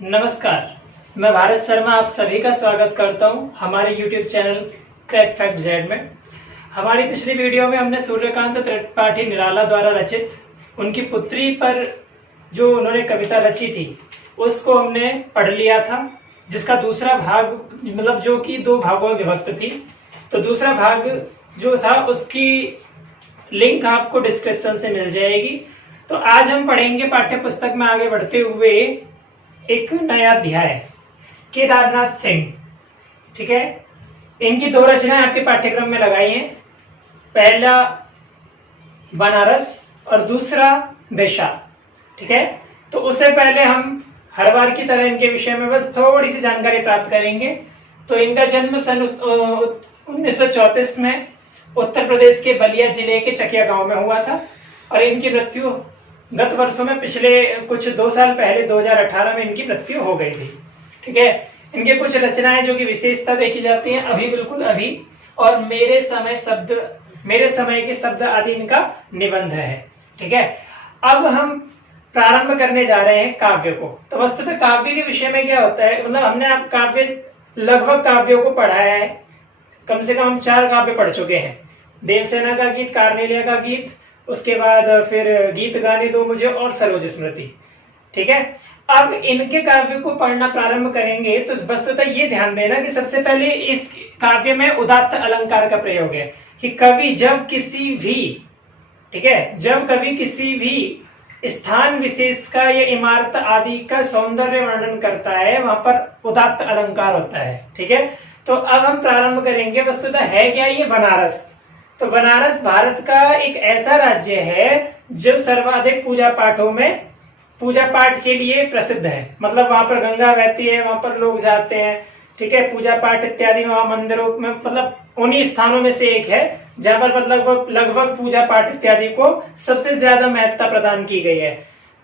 नमस्कार, मैं भारत शर्मा आप सभी का स्वागत करता हूं हमारे YouTube channel crack fact Z में। हमारी पिछली वीडियो में हमने सूर्यकांत त्रिपाठी निराला द्वारा रचित उनकी पुत्री पर जो उन्होंने कविता रची थी उसको हमने पढ़ लिया था, जिसका दूसरा भाग मतलब जो कि 2 भागों में विभक्त थी। तो दूसरा भाग जो था उसकी लिंक आपको डिस्क्रिप्शन से मिल जाएगी। तो आज हम पढ़ेंगे पाठ्य पुस्तक में आगे बढ़ते हुए एक नया अध्याय केदारनाथ सिंह। ठीक है, इनकी 2 रचनाएं आपके पाठ्यक्रम में लगाई हैं, पहला बनारस और दूसरा दिशा। ठीक है, तो उससे पहले हम हर बार की तरह इनके विषय में बस थोड़ी सी जानकारी प्राप्त करेंगे। तो इनका जन्म सन 1934 में उत्तर प्रदेश के बलिया जिले के चकिया गांव में हुआ था और इनकी मृत्यु गत वर्षों में पिछले कुछ 2 साल पहले 2018 में इनकी मृत्यु हो गई थी। ठीक है, इनके कुछ रचनाएं जो कि विशेषता देखी जाती हैं अभी बिल्कुल अभी और मेरे समय के शब्द आदि इनका निबंध है। ठीक है, अब हम प्रारंभ करने जा रहे हैं काव्य को। तो वस्तुतः काव्य के विषय में क्या होता है, मतलब हमने आप लगभग काव्यों को पढ़ाया है, कम से कम हम 4 काव्य पढ़ चुके हैं। देवसेना का गीत, कार्नेलिया का गीत, उसके बाद फिर गीत गाने दो मुझे और सरोज स्मृति। ठीक है, अब इनके काव्य को पढ़ना प्रारंभ करेंगे तो वस्तुतः ये ध्यान देना कि सबसे पहले इस काव्य में उदात्त अलंकार का प्रयोग है कि कवि जब किसी भी स्थान विशेष का या इमारत आदि का सौंदर्य वर्णन करता है वहां पर उदात्त अलंकार होता है। ठीक है, तो अब हम प्रारंभ करेंगे। वस्तुतः है क्या ये बनारस। तो बनारस भारत का एक ऐसा राज्य है जो सर्वाधिक पूजा पाठ के लिए प्रसिद्ध है। मतलब वहां पर गंगा बहती है, वहां पर लोग जाते हैं। ठीक है, पूजा पाठ इत्यादि वहां मंदिरों में, मतलब उन्हीं स्थानों में से एक है जहां पर मतलब लगभग पूजा पाठ इत्यादि को सबसे ज्यादा महत्ता प्रदान की गई है।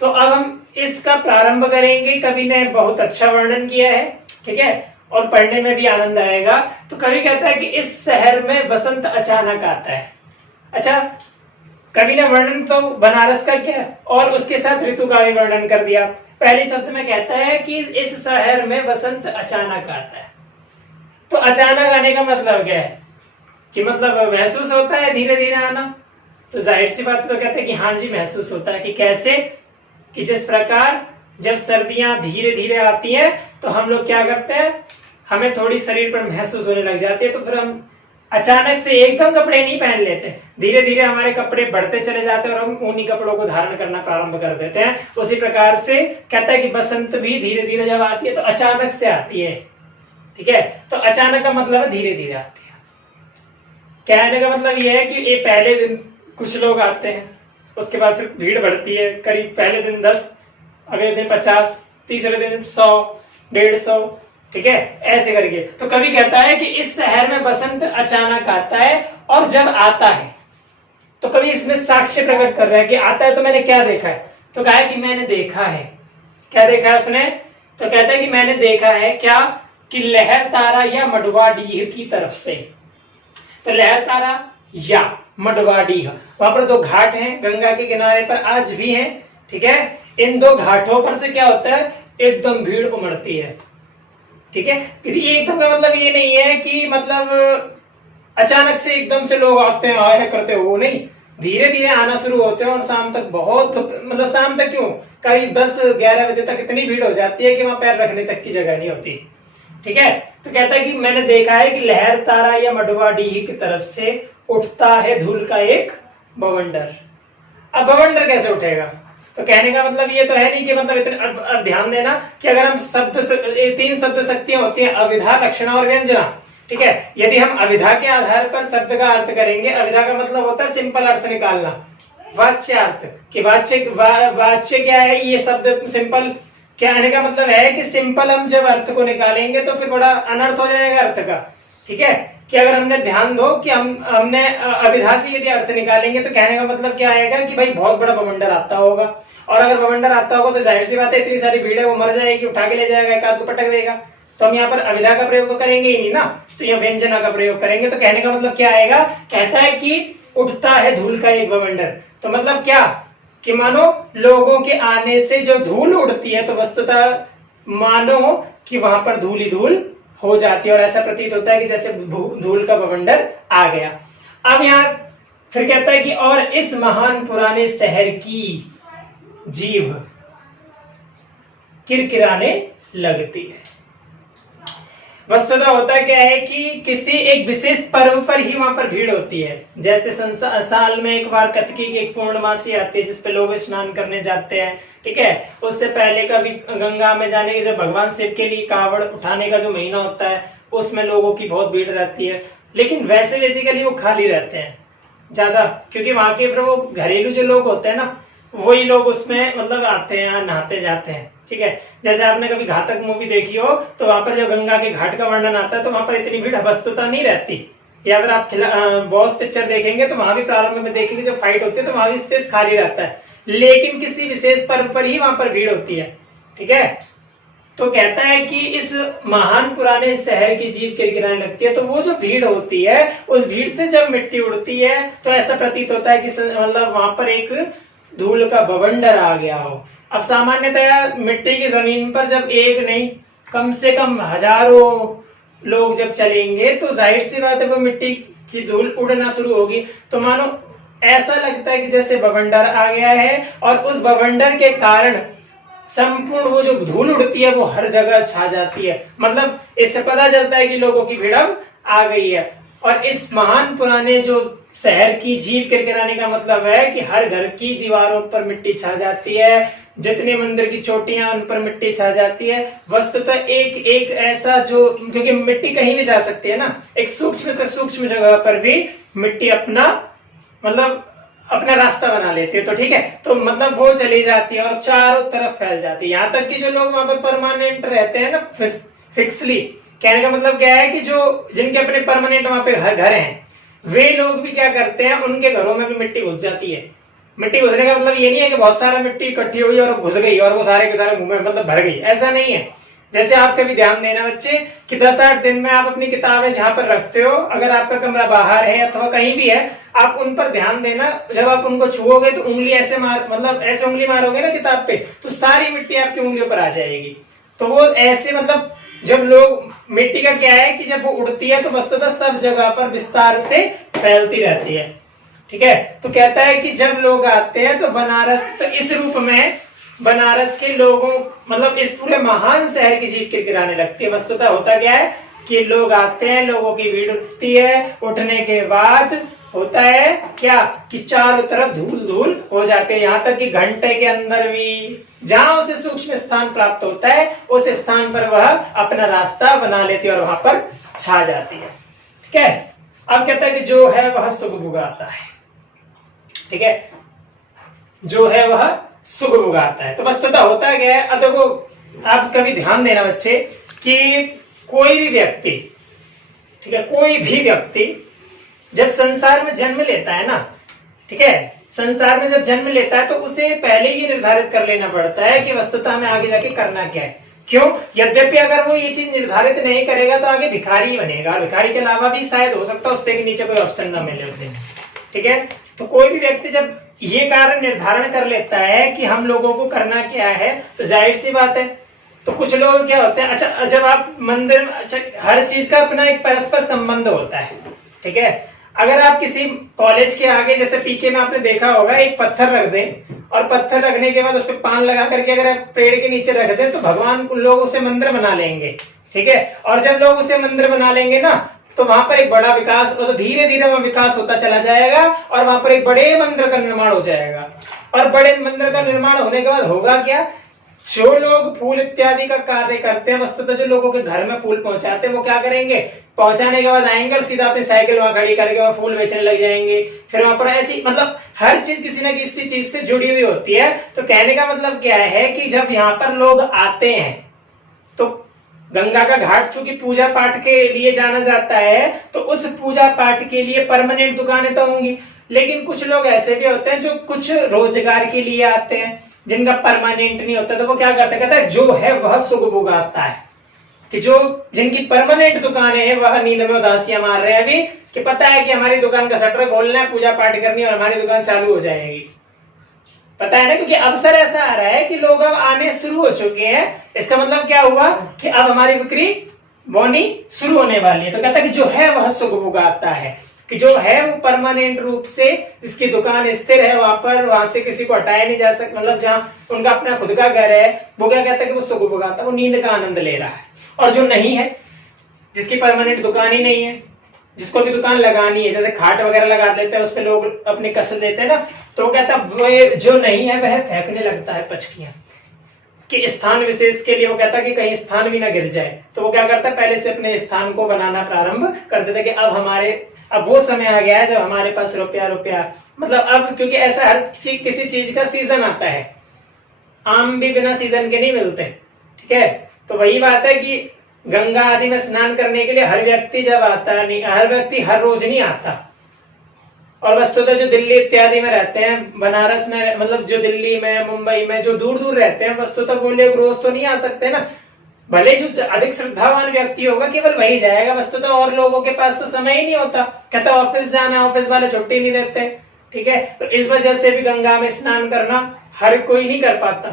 तो अब हम इसका प्रारंभ करेंगे। कवि ने बहुत अच्छा वर्णन किया है। ठीक है, और पढ़ने में भी आनंद आएगा। तो कवि कहता है कि इस शहर में वसंत अचानक आता है। अच्छा, कवि ने वर्णन तो बनारस का किया और उसके साथ ऋतु का भी वर्णन कर दिया। पहले शब्द में कहता है कि इस शहर में वसंत अचानक आता है। तो अचानक आने का मतलब क्या है कि मतलब महसूस होता है धीरे धीरे आना। तो जाहिर सी बात तो कहते हैं कि हाँ जी महसूस होता है। कि कैसे, कि जिस प्रकार जब सर्दियां धीरे धीरे आती है तो हम लोग क्या करते हैं, हमें थोड़ी शरीर पर महसूस होने लग जाती है, तो फिर हम अचानक से एकदम कपड़े नहीं पहन लेते, धीरे धीरे हमारे कपड़े बढ़ते चले जाते हैं और हम ऊनी कपड़ों को धारण करना प्रारंभ कर देते हैं। उसी प्रकार से कहता है कि बसंत भी धीरे धीरे जब आती है तो अचानक से आती है। ठीक है, तो अचानक का मतलब है धीरे धीरे आती है। कहने का मतलब यह है कि ये पहले दिन कुछ लोग आते हैं, उसके बाद फिर भीड़ बढ़ती है, करीब पहले दिन 10, अगले दिन 50, तीसरे दिन 100, 150। ठीक है, ऐसे करके। तो कवि कहता है कि इस शहर में बसंत अचानक आता है और जब आता है तो कवि इसमें साक्ष्य प्रकट कर रहा है कि आता है तो मैंने क्या देखा है। तो कहा है कि मैंने देखा है। क्या देखा है उसने, तो कहता है कि मैंने देखा है क्या, कि लहर तारा या मडवाडीह की तरफ से। तो लहर तारा या मडवाडीह, वहां पर 2 घाट हैं गंगा के किनारे पर, आज भी हैं। ठीक है, इन 2 घाटों पर से क्या होता है, एकदम भीड़ उमड़ती है। ठीक है, ये एकदम का मतलब ये नहीं है कि मतलब अचानक से एकदम से लोग आते हैं आया करते हो, नहीं, धीरे धीरे आना शुरू होते हैं और शाम तक बहुत, मतलब शाम तक क्यों, करीब 10-11 बजे तक इतनी भीड़ हो जाती है कि वहां पैर रखने तक की जगह नहीं होती। ठीक है, तो कहता है कि मैंने देखा है कि लहर तारा या मडवाडीह की तरफ से उठता है धूल का एक बवंडर। अब बवंडर कैसे उठेगा, तो कहने का मतलब ये तो है नहीं कि मतलब इतने, अब ध्यान देना कि अगर हम 3 शब्द शक्तियां होती हैं, अविधा, लक्षणा और व्यंजना। ठीक है, यदि हम अविधा के आधार पर शब्द का अर्थ करेंगे, अविधा का मतलब होता है सिंपल अर्थ निकालना, वाच्यार्थ कि वाच्य क्या है, ये शब्द सिंपल कहने का मतलब है कि सिंपल हम जब अर्थ को निकालेंगे तो फिर बड़ा अनर्थ हो जाएगा अर्थ का। ठीक है, कि अगर हमने ध्यान दो कि हमने अविधा से यदि अर्थ निकालेंगे तो कहने का मतलब क्या आएगा कि भाई बहुत बड़ा बवंडर आता होगा, और अगर बवंडर आता होगा तो जाहिर सी बात है इतनी सारी भीड़ है, वो मर जाएगी, उठा के ले जाएगा, एक आध को पटक देगा। तो हम यहाँ पर अविधा का प्रयोग तो करेंगे ही नहीं ना, तो यहाँ व्यंजना का प्रयोग करेंगे। तो कहने का मतलब क्या आएगा, कहता है कि उठता है धूल का एक बवंडर। तो मतलब क्या कि मानो लोगों के आने से जो धूल उड़ती है तो वस्तुतः मानो कि वहां पर धूल ही धूल हो जाती है और ऐसा प्रतीत होता है कि जैसे धूल का बवंडर आ गया। अब यहाँ फिर कहता है कि और इस महान पुराने शहर की जीभ किरकिराने लगती है। वस्तुतः होता क्या है कि किसी एक विशेष पर्व पर ही वहां पर भीड़ होती है। जैसे साल में एक बार कतकी की एक पूर्णमासी आती है जिसपे लोग स्नान करने जाते हैं, ठीक है। उससे पहले कभी गंगा में जाने की, जब भगवान शिव के लिए कावड़ उठाने का जो महीना होता है उसमें लोगों की बहुत भीड़ रहती है। लेकिन वैसे बेसिकली वो खाली रहते हैं ज्यादा, क्योंकि वहां के फिर वो घरेलू जो लोग होते हैं ना, वही लोग उसमें मतलब आते हैं, नहाते जाते हैं, ठीक है। जैसे आपने कभी घातक मूवी देखी हो तो वहां पर जब गंगा के घाट का वर्णन आता है तो वहां पर इतनी भीड़ वस्तुतः नहीं रहती। या अगर आप बॉस पिक्चर देखेंगे तो वहां भी प्रारंभ में देखेंगे जब फाइट होती है तो वहां भी स्पेस खाली रहता है, लेकिन किसी विशेष पर्व पर ही वहां पर भीड़ होती है, ठीक है। तो कहता है कि इस महान पुराने शहर की जीभ किरकिराने लगती है। तो वो जो भीड़ होती है उस भीड़ से जब मिट्टी उड़ती है तो ऐसा प्रतीत होता है कि मतलब वहां पर एक धूल का बवंडर आ गया हो। अब सामान्यतया मिट्टी की जमीन पर जब एक नहीं कम से कम हजारों लोग जब चलेंगे तो जाहिर सी बात है वो मिट्टी की धूल उड़ना शुरू होगी। तो मानो ऐसा लगता है कि जैसे बवंडर आ गया है और उस बवंडर के कारण संपूर्ण वो जो धूल उड़ती है वो हर जगह छा जाती है। मतलब इससे पता चलता है कि लोगों की भीड़ अब आ गई है। और इस महान पुराने जो शहर की जीभ किरकिराने का मतलब है कि हर घर की दीवारों पर मिट्टी छा जाती है, जितने मंदिर की चोटियां उन पर मिट्टी छा जाती है। वस्तुतः एक एक ऐसा जो, क्योंकि मिट्टी कहीं भी जा सकती है ना, एक सूक्ष्म से सूक्ष्म जगह पर भी मिट्टी अपना मतलब अपना रास्ता बना लेती है। तो ठीक है, तो मतलब वो चली जाती है और चारों तरफ फैल जाती है। यहाँ तक कि जो लोग वहां पर परमानेंट रहते हैं ना, फिक्सली, कहने का मतलब क्या है कि जो जिनके अपने परमानेंट वहां पे घर हैं वे लोग भी क्या करते हैं, उनके घरों में भी मिट्टी घुस जाती है। मिट्टी घुसने का मतलब ये नहीं है कि बहुत सारा मिट्टी इकट्ठी हुई और घुस गई और वो सारे के सारे मुंह में मतलब भर गई, ऐसा नहीं है। जैसे आप कभी ध्यान देना बच्चे कि 10-8 दिन में आप अपनी किताबें जहां पर रखते हो, अगर आपका कमरा बाहर है अथवा कहीं भी है, आप उन पर ध्यान देना। जब आप उनको छुओगे तो उंगली ऐसे मतलब ऐसे उंगली मारोगे ना किताब पे तो सारी मिट्टी आपकी उंगलियों पर आ जाएगी। तो वो ऐसे मतलब जब लोग मिट्टी का क्या है कि जब वो उड़ती है तो वस्तुतः सब जगह पर विस्तार से फैलती रहती है, ठीक है। तो कहता है कि जब लोग आते हैं तो बनारस, तो इस रूप में बनारस के लोगों मतलब इस पूरे महान शहर की जीभ किरकिराने लगती है। वस्तुतः होता क्या है कि लोग आते हैं, लोगों की भीड़ उठती है, उठने के बाद होता है क्या कि चारों तरफ धूल धूल हो जाते हैं। यहाँ तक कि घंटे के अंदर भी जहां उसे सूक्ष्म स्थान प्राप्त होता है उस स्थान पर वह अपना रास्ता बना लेती है और वहां पर छा जाती है, ठीक है। अब कहता है कि जो है वह सुख भुगाता है, ठीक है, जो है वह सुख भुगाता है। तो वस्तुतः होता क्या है, अब देखो आप कभी ध्यान देना बच्चे कि कोई भी व्यक्ति, ठीक है, कोई भी व्यक्ति जब संसार में जन्म लेता है ना, ठीक है, संसार में जब जन्म लेता है तो उसे पहले ही निर्धारित कर लेना पड़ता है कि वस्तुतः हमें आगे जाके करना क्या है। क्यों? यद्यपि अगर वो ये चीज निर्धारित नहीं करेगा तो आगे भिखारी ही बनेगा, भिखारी के अलावा भी शायद हो सकता है उससे भी नीचे कोई ऑप्शन ना मिले उसे, ठीक है। तो कोई भी व्यक्ति जब ये कारण निर्धारण कर लेता है कि हम लोगों को करना क्या है तो जाहिर सी बात है। तो कुछ लोग क्या होते हैं, अच्छा जब आप मंदिर, अच्छा हर चीज का अपना एक परस्पर संबंध होता है, ठीक है। अगर आप किसी कॉलेज के आगे जैसे पीके में आपने देखा होगा एक पत्थर रख दें और पत्थर रखने के बाद उस पर पान लगा करके अगर आप पेड़ के नीचे रख दें तो भगवान को लोग उसे मंदिर बना लेंगे, ठीक है। और जब लोग उसे मंदिर बना लेंगे ना तो वहां पर एक बड़ा विकास, तो धीरे धीरे वहां विकास होता चला जाएगा और वहां पर एक बड़े मंदिर का निर्माण हो जाएगा। और बड़े मंदिर का निर्माण होने के बाद होगा क्या, जो लोग फूल इत्यादि का कार्य करते हैं, वस्तुतः जो लोगों के घर में फूल पहुंचाते हैं वो क्या करेंगे, पहुंचाने के बाद आएंगे और सीधा अपनी साइकिल वहां खड़ी करके वहां फूल बेचने लग जाएंगे। फिर वहां पर ऐसी मतलब हर चीज किसी न किसी चीज से जुड़ी हुई होती है। तो कहने का मतलब क्या है कि जब यहाँ पर लोग आते हैं तो गंगा का घाट चूंकि पूजा पाठ के लिए जाना जाता है तो उस पूजा पाठ के लिए परमानेंट दुकानें तो होंगी, लेकिन कुछ लोग ऐसे भी होते हैं जो कुछ रोजगार के लिए आते हैं जिनका परमानेंट नहीं होता। तो वो क्या करते, कहता है जो है वह सुख भोगाता है, कि जो जिनकी परमानेंट दुकानें हैं वह नींद में उदासियां मार रहे हैं अभी, कि पता है कि हमारी दुकान का शटर खोलना है, पूजा पाठ करनी है और हमारी दुकान चालू हो जाएगी। पता है ना, क्योंकि अवसर ऐसा आ रहा है कि लोग अब आने शुरू हो चुके हैं। इसका मतलब क्या हुआ कि अब हमारी बिक्री बोनी शुरू होने वाली है। तो कहता है कि जो है वह सुख भोगाता है, कि जो है वो परमानेंट रूप से जिसकी दुकान स्थिर है वहां पर, वहां से किसी को हटाया नहीं जा सकता, मतलब जहाँ उनका अपना खुद का घर है, वो क्या कहता है कि वो सुख भोगाता है, वो नींद का आनंद ले रहा है। और जो नहीं है, जिसकी परमानेंट दुकान ही नहीं है, जिसको भी दुकान लगानी है, जैसे खाट वगैरह लगा देते हैं उस पे लोग अपनी कसर देते हैं ना, तो वो कहता है वो जो नहीं है वह फेंकने लगता है पचकियां, कि स्थान विशेष के लिए वो कहता है कि कहीं स्थान भी ना गिर जाए। तो वो क्या करता है, पहले से अपने स्थान को बनाना प्रारंभ कर देता है कि अब वो समय आ गया है जब हमारे पास रुपया, मतलब अब, क्योंकि ऐसा हर चीज, किसी चीज का सीजन आता है, आम भी बिना सीजन के नहीं मिलते। ठीक है, तो वही बात है कि गंगा आदि में स्नान करने के लिए हर व्यक्ति जब आता है, नहीं हर व्यक्ति हर रोज नहीं आता। और वस्तुतः जो दिल्ली इत्यादि में रहते हैं, बनारस में, मतलब जो दिल्ली में, मुंबई में जो दूर दूर रहते हैं, वस्तुतः वो लोग रोज तो नहीं आ सकते ना। भले जो अधिक श्रद्धावान व्यक्ति होगा केवल वही जाएगा, वस्तुतः और लोगों के पास तो समय ही नहीं होता, कहता ऑफिस जाना, ऑफिस वाले छुट्टी नहीं देते। ठीक है, तो इस वजह से भी गंगा में स्नान करना हर कोई नहीं कर पाता,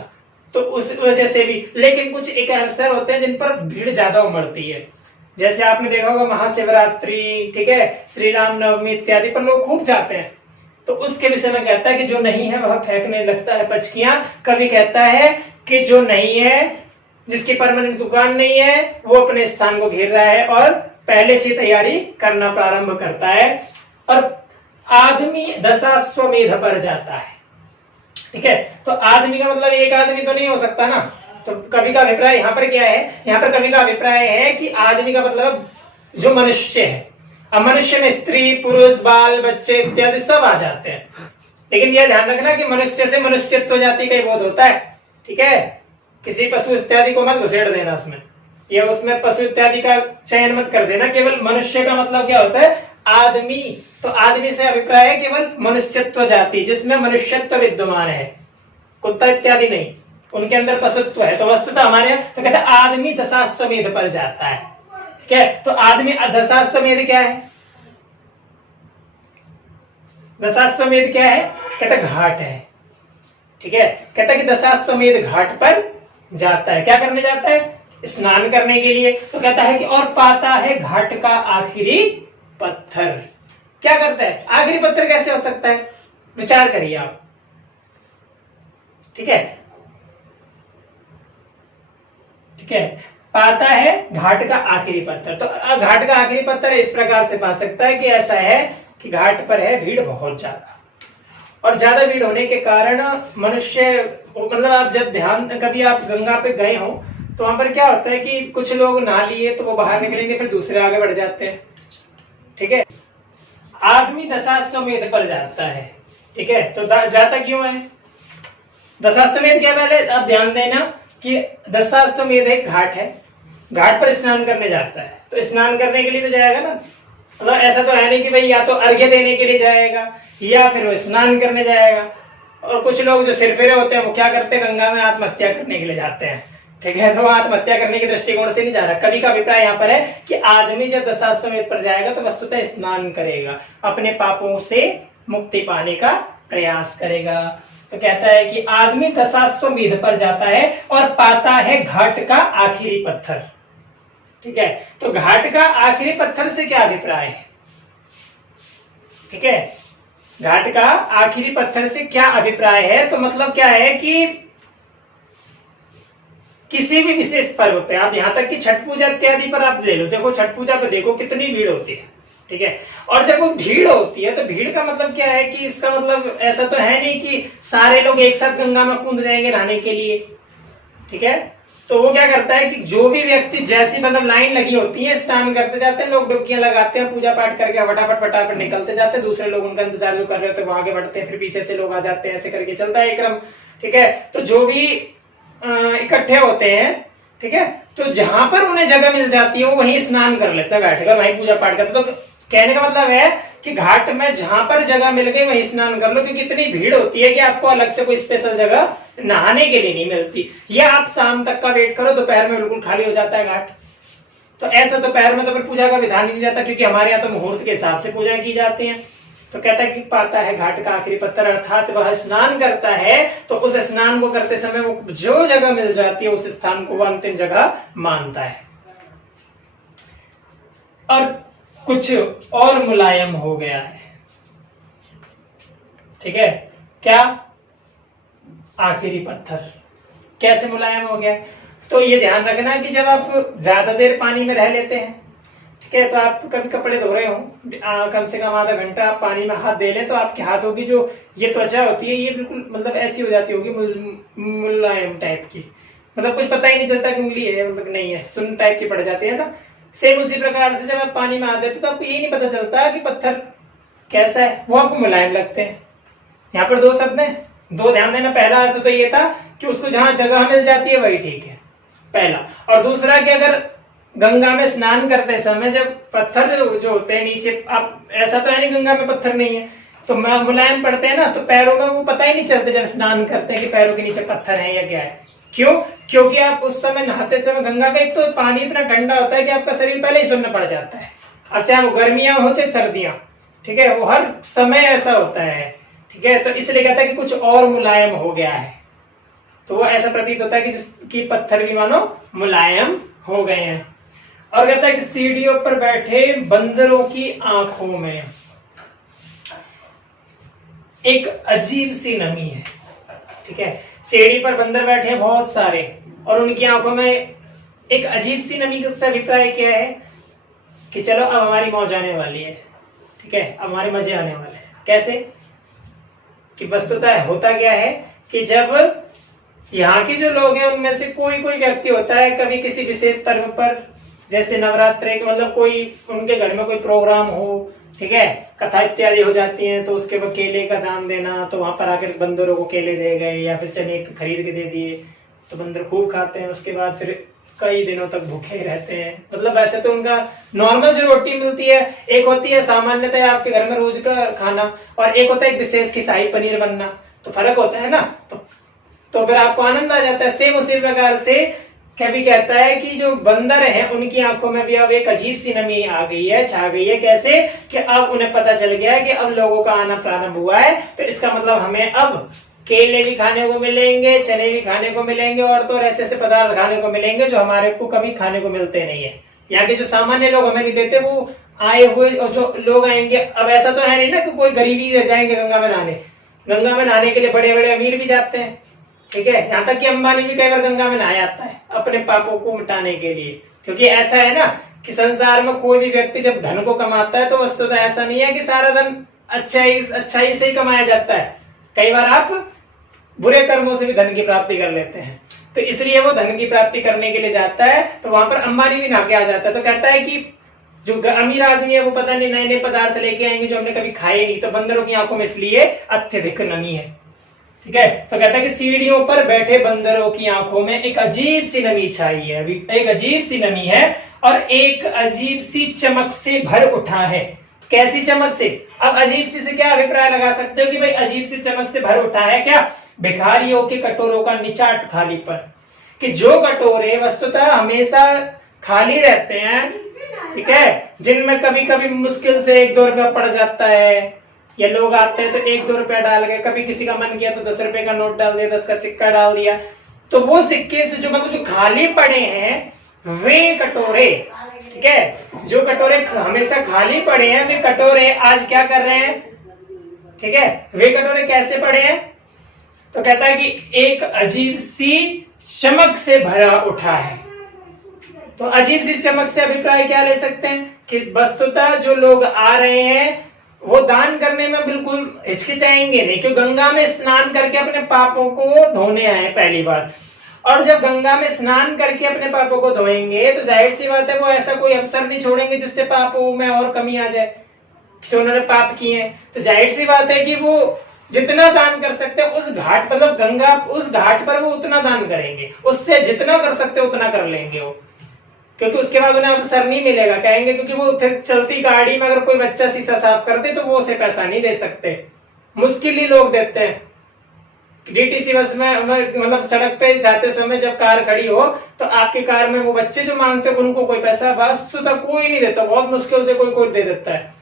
तो उस वजह से भी। लेकिन कुछ एक अवसर होते हैं जिन पर भीड़ ज्यादा उमड़ती है, जैसे आपने देखा होगा महाशिवरात्रि, ठीक है, श्री राम नवमी इत्यादि पर लोग खूब जाते हैं। तो उसके विषय में कहता है कि जो नहीं है वह फेंकने लगता है पचकियां। कभी कहता है कि जो नहीं है, जिसकी परमानेंट दुकान नहीं है, वो अपने स्थान को घेर रहा है और पहले से तैयारी करना प्रारंभ करता है। और आदमी दशाश्वमेध पर जाता है। ठीक है, तो आदमी का मतलब एक आदमी तो नहीं हो सकता ना। तो कवि का अभिप्राय यहाँ पर क्या है, यहाँ पर कवि का अभिप्राय है कि आदमी का मतलब जो मनुष्य है। अब मनुष्य में स्त्री, पुरुष, बाल बच्चे इत्यादि सब आ जाते हैं, लेकिन यह ध्यान रखना कि मनुष्य से मनुष्यत्व जाति का ही बोध होता है। ठीक है, किसी पशु इत्यादि को मत घुसेड़ देना उसमें, या उसमें पशु इत्यादि का चयन मत कर देना। केवल मनुष्य का मतलब क्या होता है, आदमी। तो आदमी से अभिप्राय है केवल मनुष्यत्व जाति, जिसमें मनुष्यत्व विद्यमान है, कुत्ता इत्यादि नहीं, उनके अंदर पशुत्व है। तो वस्तुतः हमारे यहाँ तो कहते हैं आदमी दशाश्वमेध पर जाता है। ठीक है, तो आदमी, दशाश्वमेध क्या है, दशाश्वमेध क्या है, कहता घाट है। ठीक है, कहता कि दशाश्वमेध घाट पर जाता है, क्या करने जाता है, स्नान करने के लिए। तो कहता है कि और पाता है घाट का आखिरी पत्थर। क्या करता है, आखिरी पत्थर कैसे हो सकता है, विचार करिए आप। ठीक है, ठीक है, पाता है घाट का आखिरी पत्थर। तो घाट का आखिरी पत्थर इस प्रकार से पा सकता है कि ऐसा है कि घाट पर है भीड़ बहुत ज्यादा, और ज्यादा भीड़ होने के कारण मनुष्य, मतलब आप जब ध्यान, कभी आप गंगा पे गए हो तो वहां पर क्या होता है कि कुछ लोग नहा लिए तो वो बाहर निकलेंगे, फिर दूसरे आगे बढ़ जाते हैं। ठीक है, आदमी दशाश्वमेध पर जाता है। ठीक है, तो जाता क्यों है, दशाश्वमेध क्या, पहले आप ध्यान देना कि दशाश्वमेध एक घाट है, घाट पर स्नान करने जाता है। तो स्नान करने के लिए तो जाएगा ना, मतलब ऐसा तो है नहीं कि भाई या तो अर्घ्य देने के लिए जाएगा या फिर वो स्नान करने जाएगा। और कुछ लोग जो सिरफिरे होते हैं वो क्या करते हैं, गंगा में आत्महत्या करने के लिए जाते हैं। ठीक है, तो आत्महत्या करने के दृष्टिकोण से नहीं जा रहा। कवि का अभिप्राय यहाँ पर है कि आदमी जब दशाश्वमेध पर जाएगा तो वस्तुतः स्नान करेगा, अपने पापों से मुक्ति पाने का प्रयास करेगा। तो कहता है कि आदमी दशाश्वमेध पर जाता है और पाता है घाट का आखिरी पत्थर। ठीक है, तो घाट का आखिरी पत्थर से क्या अभिप्राय है, ठीक है, घाट का आखिरी पत्थर से क्या अभिप्राय है, तो मतलब क्या है कि किसी भी विशेष पर्व पे, आप यहां तक कि छठ पूजा इत्यादि पर आप ले लो, देखो छठ पूजा पे देखो कितनी भीड़ होती है। ठीक है, और जब वो भीड़ होती है तो भीड़ का मतलब क्या है कि इसका मतलब ऐसा तो है नहीं कि सारे लोग एक साथ गंगा में कूद जाएंगे नहाने के लिए। ठीक है, तो वो क्या करता है कि जो भी व्यक्ति, जैसी मतलब लाइन लगी होती है, स्नान करते जाते हैं लोग, डुबकियां लगाते हैं, पूजा पाठ करके फटाफट फटाफट निकलते जाते हैं, दूसरे लोग उनका इंतजार जो कर रहे होते हैं वो आगे बढ़ते हैं, फिर पीछे से लोग आ जाते हैं, ऐसे करके चलता है क्रम। ठीक है, तो जो भी इकट्ठे होते हैं, ठीक है, तो जहां पर उन्हें जगह मिल जाती है वो वहीं स्नान कर लेते हैं, बैठकर वहीं पूजा पाठ करते। तो कहने का मतलब है कि घाट में जहां पर जगह मिल गई वहीं स्नान कर लो, क्योंकि इतनी भीड़ होती है कि आपको अलग से कोई स्पेशल जगह नहाने के लिए नहीं मिलती। या आप शाम तक का वेट करो, दोपहर में बिल्कुल खाली हो जाता है घाट। तो ऐसा दोपहर में तो फिर पूजा का विधान ही नहीं रहता, क्योंकि हमारे यहाँ तो मुहूर्त के हिसाब से पूजा की जाती है। तो कहता है कि पाता है घाट का आखिरी पत्थर, अर्थात वह स्नान करता है तो उस स्नान को करते समय वो जो जगह मिल जाती है उस स्थान को वो अंतिम जगह मानता है। और कुछ और मुलायम हो गया है, ठीक है, क्या? आखिरी पत्थर कैसे मुलायम हो गया? तो ये ध्यान रखना कि जब आप ज्यादा देर पानी में रह लेते हैं, ठीक है, तो आप कभी कपड़े धो रहे हो, कम से कम आधा घंटा आप पानी में हाथ दे लें तो आपके हाथों की जो ये त्वचा होती है ये बिल्कुल मतलब ऐसी हो जाती होगी मुलायम टाइप की, मतलब कुछ पता ही नहीं चलता कि उंगली है मतलब नहीं है, सुन्न टाइप की पड़ जाती है ना। सेम उसी प्रकार से जब आप पानी में हाथ देते तो आपको ये नहीं पता चलता कि पत्थर कैसा है, वो आपको मुलायम लगते हैं। यहाँ पर दो शब्द है, दो ध्यान देना। पहला अर्थ तो ये था कि उसको जहां जगह मिल जाती है वही ठीक है, पहला। और दूसरा कि अगर गंगा में स्नान करते समय जब पत्थर जो होते हैं नीचे, आप ऐसा तो है नहीं गंगा में पत्थर नहीं है तो मुलायम पड़ते हैं ना, तो पैरों में वो पता ही नहीं चलते जब स्नान करते हैं कि पैरों के नीचे पत्थर है या क्या है। क्यों? क्योंकि आप उस समय नहाते समय गंगा का एक तो पानी इतना ठंडा होता है कि आपका शरीर पहले ही सुन्न पड़ जाता है। अब चाहे वो गर्मियां हो चाहे सर्दियां, ठीक है, वो हर समय ऐसा होता है, ठीक है। तो इसलिए कहता है कि कुछ और मुलायम हो गया है, तो वो ऐसा प्रतीत होता है कि जिसकी पत्थर भी मानो मुलायम हो गए हैं। और कहता है कि सीढ़ियों पर बैठे बंदरों की आंखों में एक अजीब सी नमी है, ठीक है। सीढ़ी पर बंदर बैठे हैं बहुत सारे और उनकी आंखों में एक अजीब सी नमी का अभिप्राय क्या है कि चलो अब हमारी मौज आने वाली है, ठीक है, अब हमारे मजे आने वाले हैं। कैसे? कि वस्तुतः होता क्या है कि जब यहाँ के जो लोग हैं उनमें से कोई कोई व्यक्ति होता है, कभी किसी विशेष पर्व पर जैसे नवरात्रि के मतलब कोई उनके घर में कोई प्रोग्राम हो, ठीक है, कथा इत्यादि हो जाती हैं, तो उसके बाद केले का दान देना, तो वहां पर आकर बंदरों को केले दे गए या फिर चने खरीद के दे दिए, तो बंदर खूब खाते हैं। उसके बाद फिर कई दिनों तक भूखे रहते हैं। मतलब वैसे तो उनका नॉर्मल जो रोटी मिलती है, एक होती है सामान्यतः आपके घर में रोज का खाना, और एक होता है एक विशेष की शाही पनीर बनना, तो फर्क होता है ना। तो फिर आपको आनंद आ जाता है। सेम उसी प्रकार से कभी कहता है कि जो बंदर हैं उनकी आंखों में भी अब एक अजीब सी नमी आ गई है, छा गई है। कैसे? कि अब उन्हें पता चल गया है कि अब लोगों का आना प्रारंभ हुआ है, तो इसका मतलब हमें अब केले भी खाने को मिलेंगे, चने भी खाने को मिलेंगे, और तो ऐसे ऐसे पदार्थ खाने को मिलेंगे जो हमारे को कभी खाने को मिलते नहीं है। यहाँ के जो सामान्य लोग हमें नहीं देते, वो आए हुए और जो लोग आएंगे, अब ऐसा तो है नहीं ना कि कोई गरीबी रह जाएंगे गंगा में नहाने। गंगा में नहाने के लिए बड़े बड़े अमीर भी जाते हैं, ठीक है, यहाँ तक कि अंबानी भी कई बार गंगा में नहाया जाता है अपने पापों को मिटाने के लिए। क्योंकि ऐसा है ना कि संसार में कोई भी व्यक्ति जब धन को कमाता है तो वस्तुतः ऐसा नहीं है कि सारा धन अच्छाई से ही कमाया जाता है। कई बार आप बुरे कर्मों से भी धन की प्राप्ति कर लेते हैं, तो इसलिए वो धन की प्राप्ति करने के लिए जाता है, तो वहां पर अंबानी भी नहा के आ जाता है। तो कहता है कि जो अमीर आदमी है वो पता नहीं नए नए पदार्थ लेके आएंगे जो हमने कभी खाए नहीं। तो बंदरों की आंखों में इसलिए अत्यधिक नमी है, ठीक है। तो कहता है कि सीढ़ियों पर बैठे बंदरों की आंखों में एक अजीब सी नमी छाई है, एक अजीब सी नमी है और एक अजीब सी चमक से भर उठा है। कैसी चमक से? अब अजीब सी से क्या अभिप्राय लगा सकते हो कि भाई अजीब सी चमक से भर उठा है क्या? भिखारियों के कटोरों का निचाट खाली पर, कि जो कटोरे वस्तुतः हमेशा खाली रहते हैं, ठीक है, जिनमें कभी कभी मुश्किल से 1-2 रुपया पड़ जाता है, या लोग आते हैं तो 1-2 रुपया डाल गए, कभी किसी का मन किया तो 10 रुपए का नोट डाल दिया, 10 का सिक्का डाल दिया, तो वो सिक्के से जो मतलब जो खाली पड़े हैं वे कटोरे, ठीक है, जो कटोरे हमेशा खाली पड़े हैं वे कटोरे आज क्या कर रहे हैं, ठीक है, वे कटोरे कैसे पड़े हैं? तो कहता है कि एक अजीब सी चमक से भरा उठा है। तो अजीब सी चमक से अभिप्राय क्या ले सकते हैं कि वस्तुतः जो लोग आ रहे हैं वो दान करने में बिल्कुल हिचकिचाएंगे नहीं, क्योंकि गंगा में स्नान करके अपने पापों को धोने आए पहली बार। और जब गंगा में स्नान करके अपने पापों को धोएंगे तो जाहिर सी बात है वो ऐसा कोई अवसर नहीं छोड़ेंगे जिससे पापों में और कमी आ जाए, जो उन्होंने पाप किए हैं। तो जाहिर सी बात है कि वो जितना दान कर सकते हैं उस घाट मतलब गंगा उस घाट पर वो उतना दान करेंगे, उससे जितना कर सकते उतना कर लेंगे वो, क्योंकि उसके बाद उन्हें अवसर नहीं मिलेगा, कहेंगे क्योंकि वो फिर चलती गाड़ी में अगर कोई बच्चा शीशा साफ कर दे तो वो उसे पैसा नहीं दे सकते, मुश्किल ही लोग देते हैं। डीटीसी बस में मतलब सड़क पे जाते समय जब कार खड़ी हो तो आपकी कार में वो बच्चे जो मांगते हैं उनको कोई पैसा वस्तुतः कोई नहीं देता, बहुत मुश्किल से कोई दे देता है।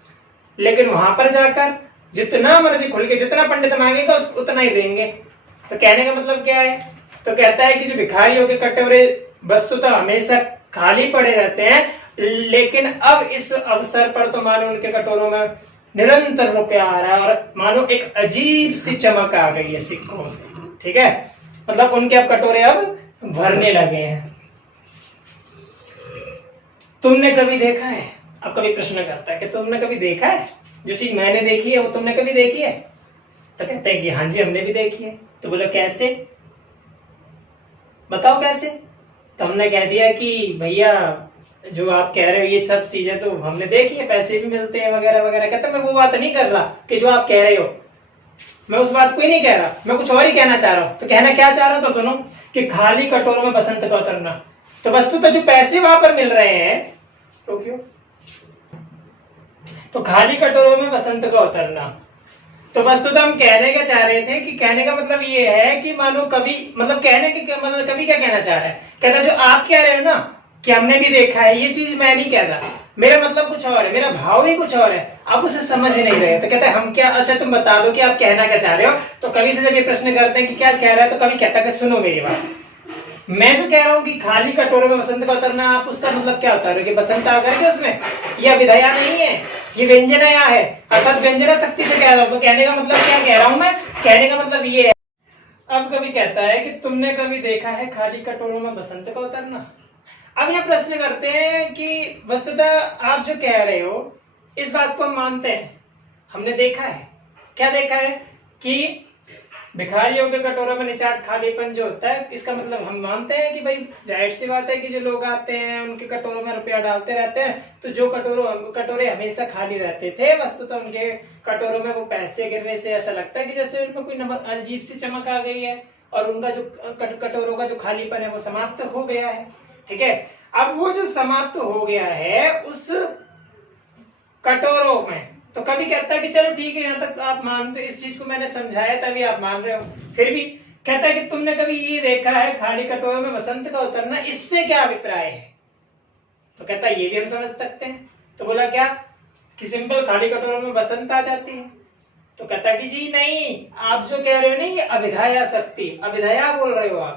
लेकिन वहां पर जाकर जितना मर्जी खुल के जितना पंडित मांगेगा उतना ही देंगे। तो कहने का मतलब क्या है? तो कहता है कि जो भिखारियों के कटोरे वस्तुतः हमेशा खाली पड़े रहते हैं, लेकिन अब इस अवसर पर तो मानो उनके कटोरों में निरंतर रुपया आ रहा है और मानो एक अजीब सी चमक आ गई है सिक्कों से। ठीक है, मतलब उनके अब कटोरे अब भरने लगे हैं। तुमने कभी देखा है? अब कभी प्रश्न करता है कि तुमने कभी देखा है? जो चीज मैंने देखी है वो तुमने कभी देखी है? तो कहते हैं कि हाँ जी हमने भी देखी है। तो बोलो कैसे, बताओ कैसे? तो हमने कह दिया कि भैया जो आप कह रहे हो ये सब चीजें तो हमने देखी है, पैसे भी मिलते हैं वगैरह वगैरह। कहते मैं वो बात नहीं कर रहा कि जो आप कह रहे हो, मैं उस बात को ही नहीं कह रहा, मैं कुछ और ही कहना चाह रहा हूं। तो कहना क्या चाह रहा हूं तो सुनो, कि खाली कटोरों में बसंत का उतरना। तो वस्तुतः जो पैसे वहां पर मिल रहे हैं, तो क्यों, तो खाली कटोरों में बसंत का उतरना। तो वस्तुतः हम कहने का चाह रहे थे कि कहने का मतलब ये है कि मानो कभी, मतलब कहने के मतलब कभी क्या कहना चाह रहा है, कहता जो आप कह रहे हो ना कि हमने भी देखा है, ये चीज मैं नहीं कह रहा, मेरा मतलब कुछ और है, मेरा भाव ही कुछ और है, आप उसे समझ ही नहीं रहे। तो कहता है हम क्या, अच्छा तुम बता दो कि आप कहना क्या चाह रहे हो। तो कवि से जब ये प्रश्न करते हैं कि क्या कह रहा है, तो कवि कहता है कि सुनो मेरी बात, मैं जो कह रहा हूँ कि खाली कटोरे में बसंत का उतरना, आप उसका मतलब क्या उतारो कि बसंत आ करके उसमें, यह विधया नहीं है, ये व्यंजनया है, अर्थात व्यंजना शक्ति से कह रहा हूं। तो कहने का मतलब क्या कह रहा हूं मैं, कहने का मतलब ये है। अब कभी कहता है कि तुमने कभी देखा है खाली कटोरों में बसंत का उतरना। अब यह प्रश्न करते हैं कि वस्तुतः आप जो कह रहे हो इस बात को हम मानते हैं, हमने देखा है। क्या देखा है? कि भिखारियों के कटोरों में निचाट खालीपन जो होता है, इसका मतलब हम मानते हैं कि भाई जाहिर सी बात है कि जो लोग आते हैं उनके कटोरों में रुपया डालते रहते हैं, तो जो कटोरे हमेशा खाली रहते थे, वस्तुतः उनके कटोरों में वो पैसे गिरने से ऐसा लगता है कि जैसे उनमें कोई अजीब सी चमक आ गई है और उनका जो कटोरों का जो खालीपन है वो समाप्त हो गया है। ठीक है, अब वो जो समाप्त हो गया है उस कटोरों में, तो कभी कहता है कि चलो ठीक है यहाँ तक आप मानते, इस चीज को मैंने समझाया तभी आप मान रहे हो, फिर भी कहता है कि तुमने कभी ये देखा है खाली कटोरों में बसंत का उतरना, इससे क्या अभिप्राय है? तो कहता है ये भी हम समझ सकते हैं। तो बोला क्या कि सिंपल खाली कटोरों में बसंत आ जाती है। तो कहता है कि जी नहीं, आप जो कह रहे हो ना ये अभिधाया शक्ति, अभिधाया बोल रहे हो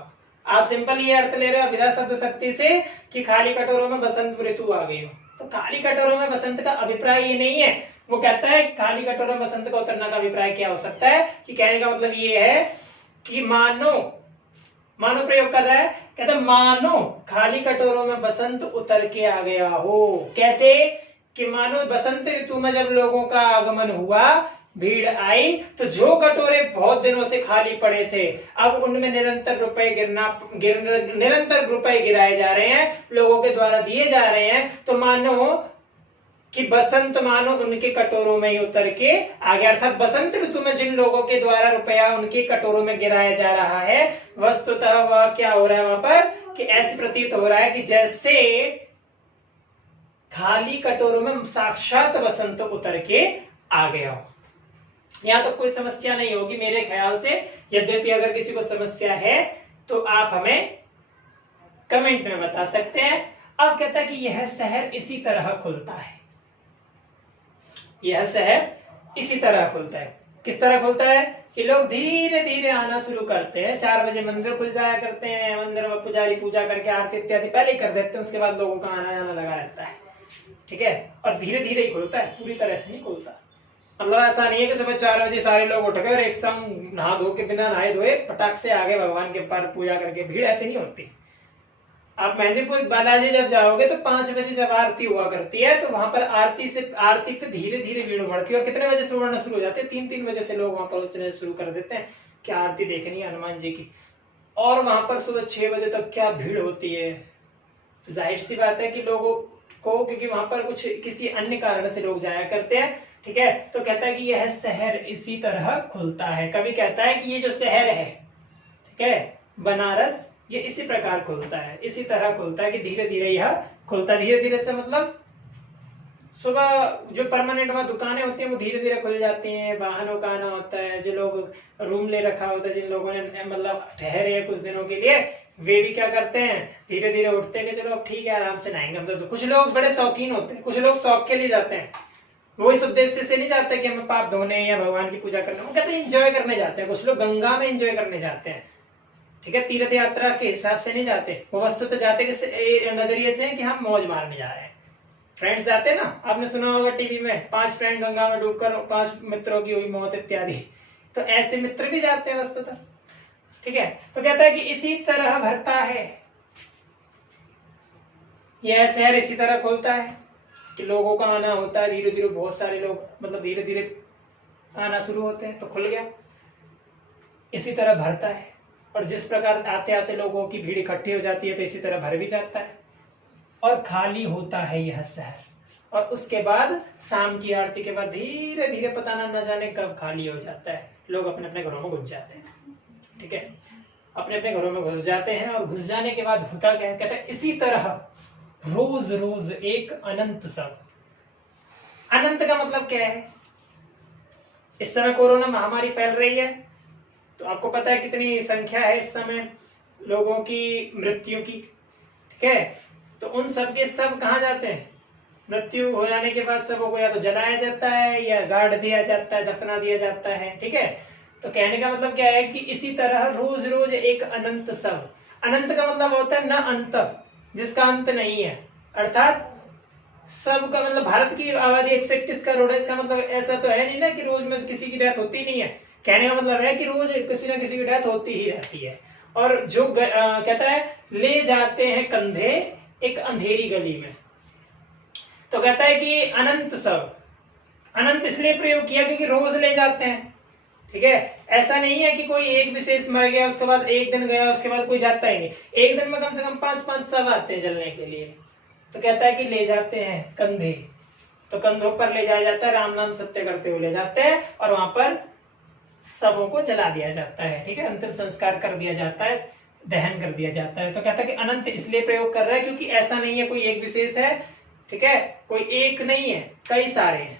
आप सिंपल ये अर्थ ले रहे हो अभिधा शब्द शक्ति से कि खाली कटोरों में बसंत ऋतु आ गई हो। तो खाली कटोरों में बसंत का अभिप्राय ये नहीं है। वो कहता है खाली कटोरों में बसंत का उतरना का अभिप्राय क्या हो सकता है, कि कहने का मतलब ये है कि मानो प्रयोग कर रहा है, कहता मानो खाली कटोरों में बसंत उतर के आ गया हो। कैसे? कि मानो बसंत ऋतु में जब लोगों का आगमन हुआ, भीड़ आई, तो जो कटोरे बहुत दिनों से खाली पड़े थे अब उनमें निरंतर रुपए गिराए जा रहे हैं, लोगों के द्वारा दिए जा रहे हैं। तो मानो कि बसंत मानो उनके कटोरों में ही उतर के आ गया, अर्थात बसंत ऋतु में जिन लोगों के द्वारा रुपया उनके कटोरों में गिराया जा रहा है, वस्तुतः वह क्या हो रहा है वहां पर, कि ऐसे प्रतीत हो रहा है कि जैसे खाली कटोरों में साक्षात बसंत उतर के आ गया हो। यहां तो कोई समस्या नहीं होगी मेरे ख्याल से। यद्यपि अगर किसी को समस्या है तो आप हमें कमेंट में बता सकते हैं। अब कहता है कि यह शहर इसी तरह खुलता है, यह शहर इसी तरह खुलता है। किस तरह खुलता है? कि लोग धीरे धीरे आना शुरू करते हैं। 4 बजे मंदिर खुल जाया करते हैं, मंदिर में पुजारी पूजा करके आरती इत्यादि पहले ही कर देते हैं, उसके बाद लोगों का आना जाना लगा रहता है। ठीक है, और धीरे धीरे ही खुलता है, पूरी तरह से नहीं खुलता। मतलब ऐसा नहीं है कि सुबह 4 बजे सारे लोग उठ गए और एक संग नहा धो के बिना नहाए धोए फटाक से आगे भगवान के पार पूजा करके। भीड़ ऐसे नहीं होती। आप मेहंदीपुर बालाजी जब जाओगे तो 5 बजे जब आरती हुआ करती है, तो वहां पर आरती पे धीरे धीरे भीड़ बढ़ती है। और कितने बजे शुरू होना शुरू हो जाते हैं? 3-3 बजे से लोग वहां पर उठने शुरू कर देते हैं कि आरती देखनी है हनुमान जी की। और वहां पर सुबह 6 बजे तक क्या भीड़ होती है। तो जाहिर सी बात है कि लोगों को, क्योंकि वहां पर कुछ किसी अन्य कारण से लोग जाया करते हैं। ठीक है, तो कहता है कि यह शहर इसी तरह खुलता है। कभी कहता है कि ये जो शहर है, ठीक है, बनारस, ये इसी प्रकार खुलता है, इसी तरह खुलता है कि धीरे धीरे यह खुलता है। धीरे धीरे से मतलब सुबह जो परमानेंट वहां दुकानें होती हैं वो धीरे धीरे खुल जाती हैं, वाहनों का आना होता है, जो लोग रूम ले रखा होता है, जिन लोगों ने मतलब ठहरे हैं कुछ दिनों के लिए, वे भी क्या करते हैं, धीरे धीरे उठते हैं कि चलो अब ठीक है आराम से नहाएंगे हम। तो कुछ लोग बड़े शौकीन होते हैं, कुछ लोग शौक के लिए जाते हैं। वो इस उद्देश्य से नहीं जाते कि हमें पाप धोने या भगवान की पूजा करने, वो कहते हैं एंजॉय करने जाते हैं। कुछ लोग गंगा में एंजॉय करने जाते हैं, ठीक है, तीर्थ यात्रा के हिसाब से नहीं जाते, वो वस्तुतः जाते किस नजरिए से कि हम मौज मारने जा रहे हैं। फ्रेंड्स जाते हैं ना, आपने सुना होगा टीवी में 5 फ्रेंड गंगा में डूबकर 5 मित्रों की हुई मौत इत्यादि, तो ऐसे मित्र भी जाते हैं वस्तुतः, ठीक है। तो कहता है कि इसी तरह भरता है, यह शहर इसी तरह खुलता है कि लोगों का आना होता है, धीरे धीरे बहुत सारे लोग मतलब धीरे धीरे आना शुरू होते हैं, तो खुल गया, इसी तरह भरता है। और जिस प्रकार आते आते लोगों की भीड़ इकट्ठी हो जाती है तो इसी तरह भर भी जाता है और खाली होता है यह शहर। और उसके बाद शाम की आरती के बाद धीरे धीरे पता न जाने कब खाली हो जाता है, लोग अपने अपने घरों में घुस जाते हैं, ठीक है, अपने अपने घरों में घुस जाते हैं। और घुस जाने के बाद होता क्या है, कहता है इसी तरह रोज रोज एक अनंत सब। अनंत का मतलब क्या है, इस समय कोरोना महामारी फैल रही है, तो आपको पता है कितनी संख्या है इस समय लोगों की मृत्यु की, ठीक है। तो उन सब के सब कहाँ जाते हैं, मृत्यु हो जाने के बाद सबों को या तो जलाया जाता है या गाड़ दिया जाता है, दफना दिया जाता है, ठीक है। तो कहने का मतलब क्या है कि इसी तरह रोज रोज एक अनंत सब। अनंत का मतलब होता है न अंत, जिसका अंत नहीं है, अर्थात सब का मतलब भारत की आबादी 131 करोड़ है, इसका मतलब ऐसा तो है नहीं ना कि रोज में किसी की डेथ होती नहीं है। कहने का मतलब है कि रोज किसी ना किसी की डेथ होती ही रहती है। और जो कहता है ले जाते हैं कंधे एक अंधेरी गली में, तो कहता है कि अनंत सब, अनंत इसलिए प्रयोग किया क्योंकि रोज ले जाते हैं, ठीक है। ऐसा नहीं है कि कोई एक विशेष मर गया उसके बाद एक दिन गया उसके बाद कोई जाता ही नहीं, एक दिन में कम से कम 5-5 सब आते हैं जलने के लिए। तो कहता है कि ले जाते हैं कंधे, तो कंधों पर ले जाया जाता है, राम नाम सत्य करते हुए ले जाते हैं और वहां पर सबों को जला दिया जाता है, ठीक है, अंतिम संस्कार कर दिया जाता है, दहन कर दिया जाता है। तो कहता है कि अनंत इसलिए प्रयोग कर रहा है क्योंकि ऐसा नहीं है कोई एक विशेष है, ठीक है, कोई एक नहीं है, कई सारे हैं,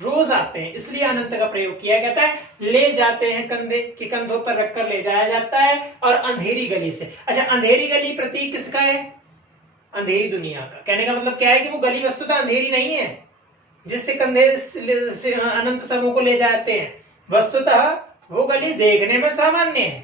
रोज आते हैं, इसलिए अनंत का प्रयोग किया। कहता है ले जाते हैं कंधे, कि कंधों पर रखकर ले जाया जाता है, और अंधेरी गली से। अच्छा, अंधेरी गली प्रतीक किसका है, अंधेरी दुनिया का। कहने का मतलब क्या है कि वो गली वस्तुतः अंधेरी नहीं है जिससे कंधे से अनंत सबों को ले जाते हैं, वस्तुतः वो गली देखने में सामान्य है,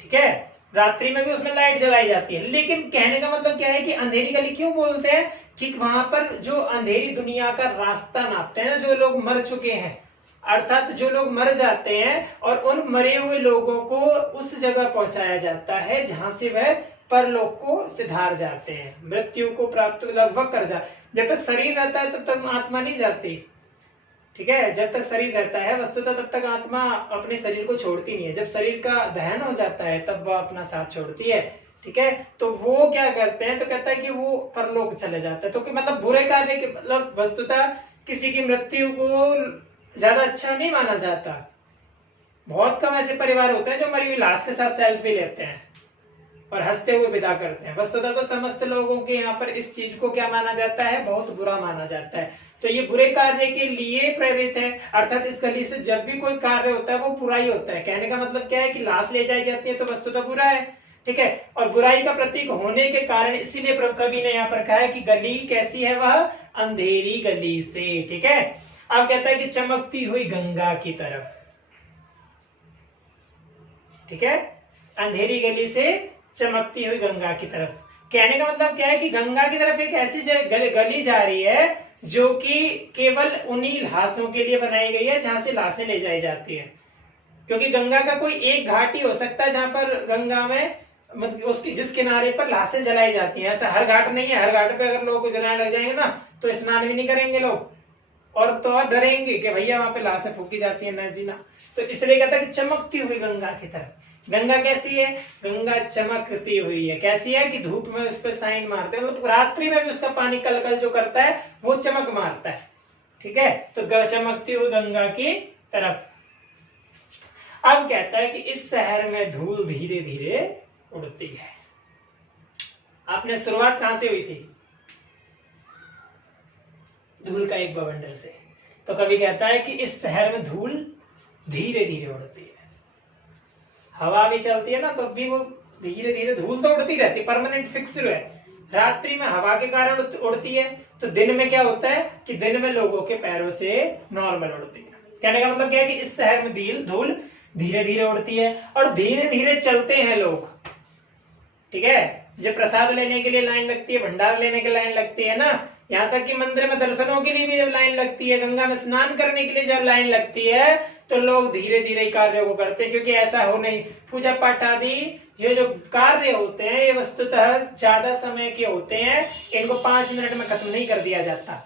ठीक है, रात्रि में भी उसमें लाइट जलाई जाती है। लेकिन कहने का मतलब क्या है कि अंधेरी गली क्यों बोलते हैं, कि वहां पर जो अंधेरी दुनिया का रास्ता नापते हैं ना, जो लोग मर चुके हैं, अर्थात जो लोग मर जाते हैं, और उन मरे हुए लोगों को उस जगह पहुंचाया जाता है जहां से वह परलोक को सिधार जाते हैं, मृत्यु को प्राप्त लगभग कर जा। जब तक शरीर रहता है तब तक आत्मा नहीं जाती, ठीक है, जब तक शरीर रहता है वस्तुतः तब तक आत्मा अपने शरीर को छोड़ती नहीं है। जब शरीर का दहन हो जाता है तब वह अपना साथ छोड़ती है, ठीक है। तो वो क्या करते हैं, तो कहता है कि वो परलोक चले जाता है। तो कि मतलब बुरे कार्य के मतलब वस्तुतः किसी की मृत्यु को ज्यादा अच्छा नहीं माना जाता। बहुत कम ऐसे परिवार होते हैं जो मरी हुई लाश के साथ सेल्फी लेते हैं और हंसते हुए विदा करते हैं। वस्तुतः तो समस्त लोगों के यहाँ पर इस चीज को क्या माना जाता है, बहुत बुरा माना जाता है। तो ये बुरे कार्य के लिए प्रेरित है, अर्थात इस गली से जब भी कोई कार्य होता है वो बुरा ही होता है। कहने का मतलब क्या है कि लाश ले जाई जाती है तो वस्तुतः बुरा है, ठीक है, और बुराई का प्रतीक होने के कारण इसीलिए कवि ने यहाँ पर कहा है कि गली कैसी है, वह अंधेरी गली से, ठीक है। अब कहता है कि चमकती हुई गंगा की तरफ, ठीक है, अंधेरी गली से चमकती हुई गंगा की तरफ। कहने का मतलब क्या है कि गंगा की तरफ एक ऐसी गली जा रही है जो कि केवल उन्हीं लाशों के लिए बनाई गई है जहां से लाशें ले जाई जाती है। क्योंकि गंगा का कोई एक घाट ही हो सकता है जहां पर गंगा में मतलब उसकी जिस किनारे पर लाशें जलाई जाती हैं। ऐसा हर घाट नहीं है, हर घाट पे अगर लोगों को जलाने लग जाएंगे ना तो स्नान भी नहीं करेंगे लोग, और तो और डरेंगे कि भैया वहां पे लाशें फूकी जाती है, न जीना। तो इसलिए कहता है कि चमकती हुई गंगा की तरफ। गंगा कैसी है, गंगा चमकती हुई है। कैसी है कि धूप में उस पर साइन मारते हैं, मतलब रात्रि में भी उसका पानी कल कल जो करता है वो चमक मारता है, ठीक है। तो चमकती हुई गंगा की तरफ। अब कहता है कि इस शहर में धूल धीरे धीरे उड़ती है। आपने शुरुआत कहां से हुई थी, धूल का एक बवंडर से। तो कभी कहता है कि इस शहर में धूल धीरे धीरे उड़ती है। हवा भी चलती है ना तो भी वो धीरे धीरे धूल तो उड़ती रहती, परमानेंट फिक्स्ड है, रात्रि में हवा के कारण उड़ती है, तो दिन में क्या होता है कि दिन में लोगों के पैरों से नॉर्मल उड़ती है। कहने का मतलब क्या है कि इस शहर में धूल धीरे धीरे उड़ती है और धीरे धीरे चलते हैं लोग। ठीक है, जब प्रसाद लेने के लिए लाइन लगती है, भंडार लेने के लाइन लगती है ना, यहाँ तक कि मंदिर में दर्शनों के लिए भी जब लाइन लगती है, गंगा में स्नान करने के लिए जब लाइन लगती है, तो लोग धीरे धीरे कार्यों को करते हैं, क्योंकि ऐसा हो नहीं। पूजा पाठ आदि ये जो कार्य होते हैं ये वस्तुतः ज्यादा समय के होते हैं, इनको 5 मिनट में खत्म नहीं कर दिया जाता।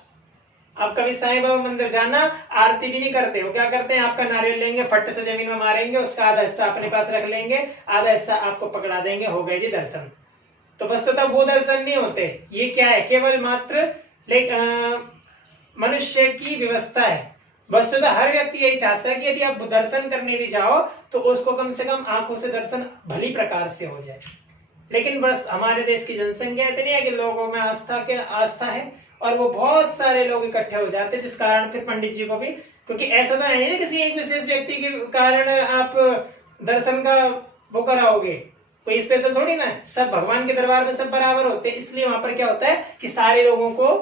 आप कभी साईं बाबा मंदिर जाना, आरती भी नहीं करते, वो क्या करते हैं, आपका नारियल लेंगे, फट से जमीन में मारेंगे, उसका आधा हिस्सा अपने पास रख लेंगे, आधा हिस्सा आपको पकड़ा देंगे, हो गए जी दर्शन। तो वस्तुतः वो दर्शन नहीं होते, ये क्या है, केवल मात्र मनुष्य की व्यवस्था है। वस्तुतः हर व्यक्ति यही चाहता है कि यदि आप दर्शन करने भी जाओ तो उसको कम से कम आंखों से दर्शन भली प्रकार से हो जाए। लेकिन बस हमारे देश की जनसंख्या इतनी है कि लोगों में आस्था है और वो बहुत सारे लोग इकट्ठे हो जाते हैं, जिस कारण फिर पंडित जी को भी, क्योंकि ऐसा तो है नहीं ना किसी एक विशेष व्यक्ति के कारण आप दर्शन का वो कराओगे, कोई स्पेशल थोड़ी ना है, सब भगवान के दरबार में सब बराबर होते हैं। इसलिए वहां पर क्या होता है कि सारे लोगों को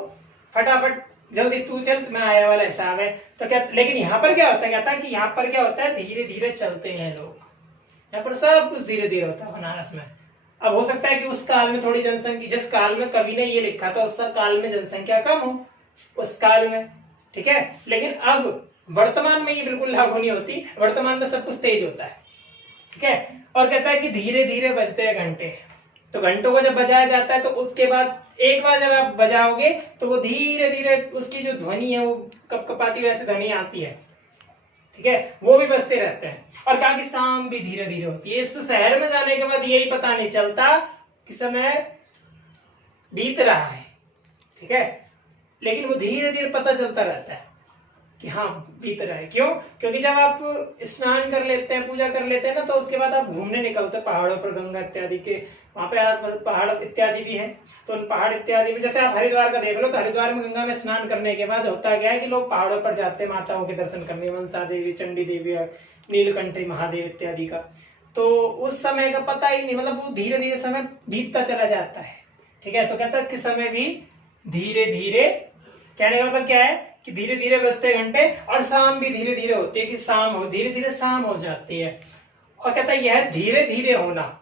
फटाफट जल्दी तू चल मैं आया वाला हिसाब है। तो क्या, लेकिन यहाँ पर क्या होता है, कहता है कि यहाँ पर क्या होता है, धीरे धीरे चलते हैं लोग, यहाँ पर सब कुछ धीरे धीरे होता है बनारस में। अब हो सकता है कि उस काल में थोड़ी जनसंख्या, जिस काल में कवि ने ये लिखा था उस काल में जनसंख्या कम हो, उस काल में, ठीक है, लेकिन अब वर्तमान में ये बिल्कुल लागू नहीं होती, वर्तमान में सब कुछ तेज होता है। ठीक है, और कहता है कि धीरे धीरे बजते हैं घंटे, तो घंटों को जब बजाया जाता है तो उसके बाद एक बार जब आप बजाओगे तो वो धीरे धीरे उसकी जो ध्वनि है वो कपकपाती वैसे ध्वनि आती है। ठीक है, वो भी बजते रहते हैं। और कहा कि शाम भी धीरे धीरे होती है। इस शहर में जाने के बाद यही पता नहीं चलता कि समय बीत रहा है, ठीक है, लेकिन वो धीरे धीरे पता चलता रहता है कि हाँ बीत रहा है। क्यों? क्योंकि जब आप स्नान कर लेते हैं, पूजा कर लेते हैं ना, तो उसके बाद आप घूमने निकलते हैं पहाड़ों पर, गंगा इत्यादि के वहां पे आप पहाड़ इत्यादि भी हैं, तो उन पहाड़ इत्यादि में जैसे आप हरिद्वार का देख लो, तो हरिद्वार में गंगा में स्नान करने के बाद होता क्या है कि लोग पहाड़ों पर जाते हैं माताओं के दर्शन करने, मनसा देवी, चंडी देवी, नीलकंठी महादेव इत्यादि का। तो उस समय का पता ही नहीं, मतलब वो धीरे धीरे समय बीतता चला जाता है। ठीक है, तो कहता है कि समय भी धीरे धीरे, कहने का मतलब क्या है कि धीरे धीरे बजते घंटे, और शाम भी धीरे धीरे होती है कि शाम हो, धीरे धीरे शाम हो जाती है। और कहता है यह धीरे धीरे होना,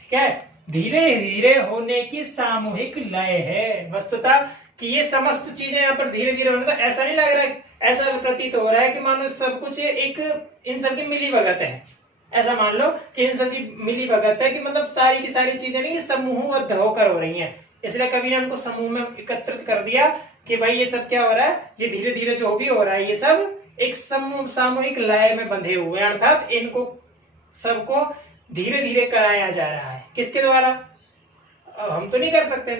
ठीक है, धीरे धीरे होने की सामूहिक लय है। वस्तुतः कि ये समस्त चीजें यहाँ पर धीरे धीरे होने, तो ऐसा नहीं लग रहा है, ऐसा प्रतीत हो रहा है कि मानो सब कुछ एक इन सबकी मिली भगत है। ऐसा मान लो कि इन सबकी मिली भगत है, कि मतलब सारी की सारी चीजें नहीं समूहबद्ध होकर हो रही हैं, इसलिए कभी ने उनको समूह में एकत्रित कर दिया कि भाई ये सब क्या हो रहा है, ये धीरे धीरे जो भी हो रहा है ये सब एक सामूहिक लय में बंधे हुए हैं, अर्थात इनको सबको धीरे धीरे कराया जा रहा है। किसके द्वारा? हम तो नहीं कर सकते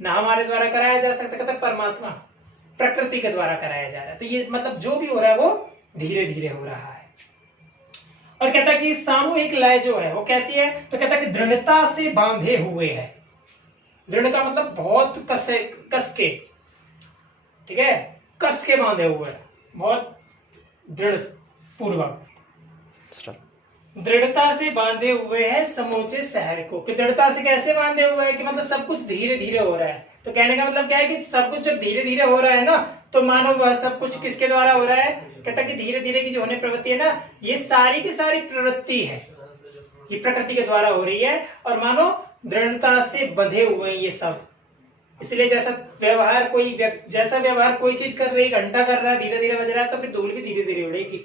ना हमारे द्वारा कराया जा सकता, कहता परमात्मा प्रकृति के द्वारा कराया जा रहा है। तो ये मतलब जो भी हो रहा है वो धीरे धीरे हो रहा है। और कहता कि सामूहिक लय जो है वो कैसी है, तो कहता कि दृढ़ता से बांधे हुए है। दृढ़ का मतलब बहुत कस के, ठीक है, कस के बांधे हुए, बहुत दृढ़ पूर्वक, दृढ़ता से बांधे हुए हैं समूचे शहर को। कि दृढ़ता से कैसे बांधे हुए हैं, कि मतलब सब कुछ धीरे धीरे हो रहा है। तो कहने का मतलब क्या है कि सब कुछ जब धीरे धीरे हो रहा है ना, तो मानो वह सब कुछ किसके द्वारा हो रहा है, कहता कि धीरे धीरे की जो होने प्रवृत्ति है ना, ये सारी की सारी प्रवृत्ति है, ये प्रकृति के द्वारा हो रही है, और मानो दृढ़ता से बंधे हुए हैं ये सब। इसलिए जैसा व्यवहार कोई चीज कर रही, घंटा कर रहा है, धीरे धीरे बज रहा है, तो फिर धूल भी धीरे धीरे उड़ेगी।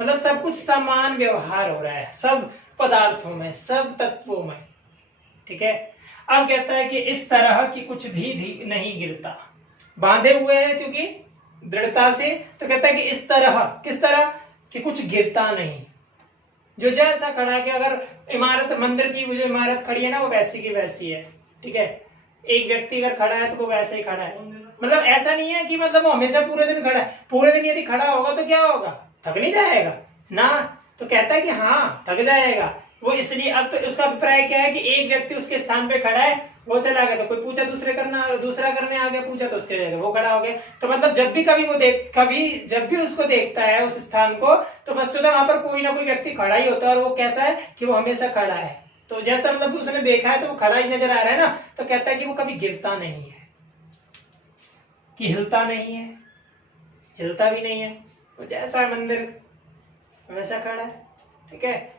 मतलब सब कुछ समान व्यवहार हो रहा है, सब पदार्थों में, सब तत्वों में। ठीक है, अब कहता है कि इस तरह की कुछ भी नहीं गिरता, बांधे हुए हैं क्योंकि दृढ़ता से। तो कहता है कि इस तरह, किस तरह कि कुछ गिरता नहीं, जो जैसा खड़ा है, कि अगर इमारत, मंदिर की जो इमारत खड़ी है ना, वो वैसी की वैसी है। ठीक है, एक व्यक्ति अगर खड़ा है तो वो वैसे ही खड़ा है, मतलब ऐसा नहीं है कि मतलब वो हमेशा पूरे दिन खड़ा है। पूरे दिन यदि खड़ा होगा तो क्या होगा, थक नहीं जाएगा ना? तो कहता है कि हाँ थक जाएगा वो। इसलिए अब तो उसका अभिप्राय क्या है कि एक व्यक्ति उसके स्थान पे खड़ा है, वो चला गया तो कोई पूछा दूसरा करने आ गया, पूछा तो उसके जगह वो खड़ा हो गया। तो मतलब जब भी उसको देखता है उस स्थान को, तो वस्तुतः वहां पर कोई ना कोई व्यक्ति खड़ा ही होता है, और वो कैसा है कि वो हमेशा खड़ा है। तो जैसा मतलब उसने देखा है तो वो खड़ा ही नजर आ रहा है ना, तो कहता है कि वो कभी गिरता नहीं है, कि हिलता नहीं है, हिलता भी नहीं है, वो जैसा है मंदिर वैसा खड़ा है। ठीक है,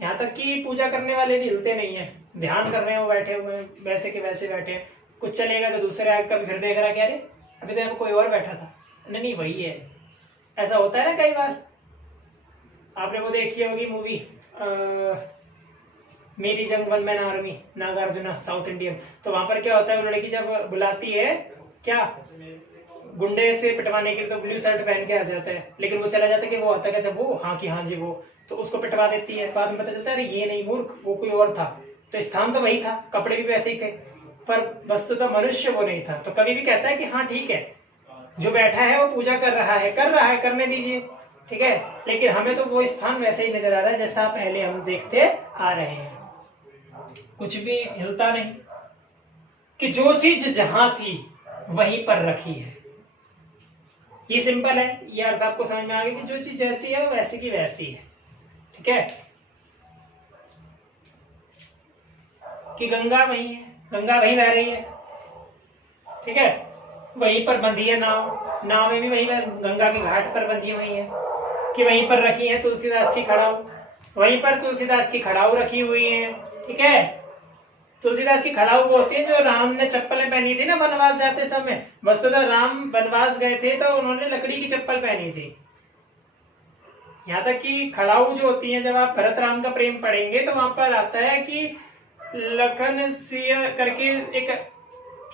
यहाँ तक कि पूजा करने वाले भी हिलते नहीं है, ध्यान कर रहे हैं वो बैठे हुए हैं वैसे के वैसे बैठे हैं। कुछ चलेगा तो दूसरे आगे कभी फिर देख रहा है, क्या रे अभी तो कोई और बैठा था, नहीं नहीं वही है। ऐसा होता है ना कई बार, आपने वो देखी होगी मूवी मेरी जंग one man army, Nagarjuna, south Indian. तो वहां पर क्या होता है, वो लड़की जब बुलाती है क्या गुंडे से पिटवाने के लिए, तो ब्लू शर्ट पहन के आ जाता है, लेकिन वो चला जाता है कि वो आता है, वो हाँ कि हाँ जी वो, तो उसको पिटवा देती है। बाद में पता चलता है अरे ये नहीं मूर्ख, वो कोई और था, तो स्थान तो वही था, कपड़े भी वैसे ही थे, पर वस्तुतः मनुष्य वो नहीं था। तो कभी भी कहता है कि हाँ ठीक है, जो बैठा है वो पूजा कर रहा है, करने दीजिए, ठीक है, लेकिन हमें तो वो स्थान वैसे ही नजर आ रहा है जैसा पहले हम देखते आ रहे हैं, कुछ भी हिलता नहीं, कि जो चीज जहां थी वहीं पर रखी है। ये सिंपल है, ये अर्थ आपको समझ में आ गया कि जो चीज जैसी है वो वैसी की वैसी है। ठीक है, कि गंगा वही है, गंगा वहीं बह रही है, ठीक है, वहीं पर बंधी है नाव, नाव में भी वही गंगा के घाट पर बंधी हुई है, कि वहीं पर रखी है तुलसीदास की खड़ाऊ, वहीं पर तुलसीदास की खड़ाऊ रखी हुई है। ठीक है, तुलसीदास की खड़ाऊ वो होती है जो राम ने चप्पलें पहनी थी ना वनवास जाते समय, वस्तुतः राम वनवास गए थे तो उन्होंने लकड़ी की चप्पल पहनी थी। यहाँ तक कि खड़ाऊ जो होती है, जब आप भरत राम का प्रेम पढ़ेंगे तो वहां पर आता है कि लखन सिया करके एक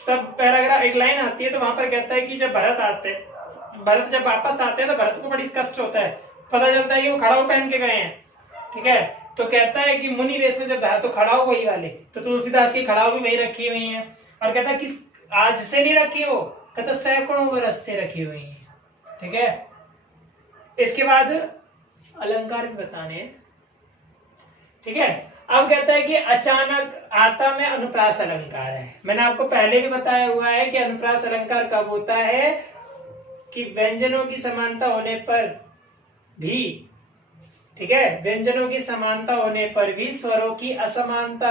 सब पैराग्राफ एक लाइन आती है, तो वहां पर कहता है कि जब भरत जब वापस आते हैं तो भरत को बड़ी कष्ट होता है, पता चलता है कि वो खड़ाऊ पहन के गए हैं। ठीक है, तो कहता है कि मुनि वेश में जब तो खड़ाऊ वही वाले, तो तुलसीदास की खड़ाऊ भी वही रखी हुई है। और कहता है कि आज से नहीं रखी, वो कहता सैकड़ों वर्ष से रखी हुई है। ठीक है, इसके बाद अलंकार भी बताने हैं। ठीक है, अब कहता है कि अचानक आता में अनुप्रास अलंकार है। मैंने आपको पहले भी बताया हुआ है कि अनुप्रास अलंकार कब होता है, कि व्यंजनों की समानता होने पर भी, ठीक है, व्यंजनों की समानता होने पर भी स्वरों की असमानता,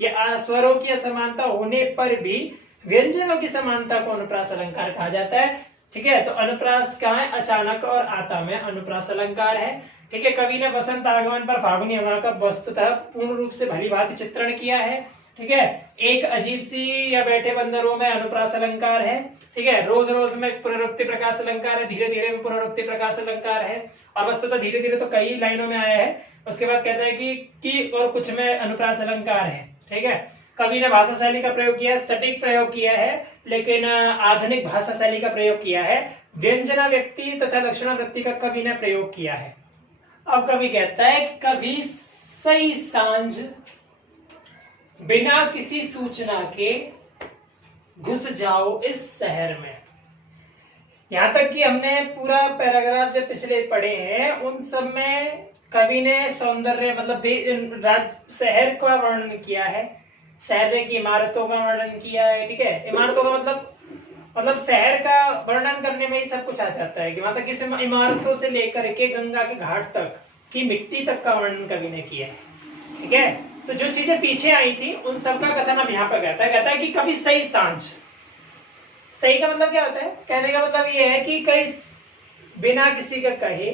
या स्वरों की असमानता होने पर भी व्यंजनों की समानता को अनुप्रास अलंकार कहा जाता है। ठीक है, तो अनुप्रास कहाँ है, अचानक और आता में अनुप्रास अलंकार है। ठीक है, कवि ने वसंत आगमन पर फागुनी हवा का वस्तुतः पूर्ण रूप से भली भांति चित्रण किया है। ठीक है, एक अजीब सी या बैठे बंदरों में अनुप्रास अलंकार है। ठीक है, रोज रोज में पुनरुक्ति प्रकाश अलंकार है, धीरे धीरे में पुनरुक्ति प्रकाश अलंकार है, और वस्तुतः धीरे धीरे तो कई लाइनों में आया है। उसके बाद कहता है कि और कुछ में अनुप्रास अलंकार है। ठीक है, कवि ने भाषा शैली का प्रयोग किया है, सटीक प्रयोग किया है, लेकिन आधुनिक भाषा शैली का प्रयोग किया है, व्यंजना व्यक्ति तथा लक्षणावृत्ति का कवि ने प्रयोग किया है। अब कवि कहता है कि कभी सही सांझ बिना किसी सूचना के घुस जाओ इस शहर में। यहां तक कि हमने पूरा पैराग्राफ जो पिछले पढ़े हैं उन सब में कवि ने सौंदर्य मतलब शहर का वर्णन किया है, शहर की इमारतों का वर्णन किया है। ठीक है, इमारतों का मतलब शहर का वर्णन करने में ही सब कुछ आ जाता है, कि वहां तक किसी इमारतों से लेकर के गंगा के घाट तक की मिट्टी तक का वर्णन कवि ने किया है। ठीक है, तो जो चीजें पीछे आई थी उन सब का कथन अब यहाँ पर कहता है कि कभी सही सांझ, सही का मतलब क्या होता है, कहने का मतलब ये है कि कई बिना किसी का कहे,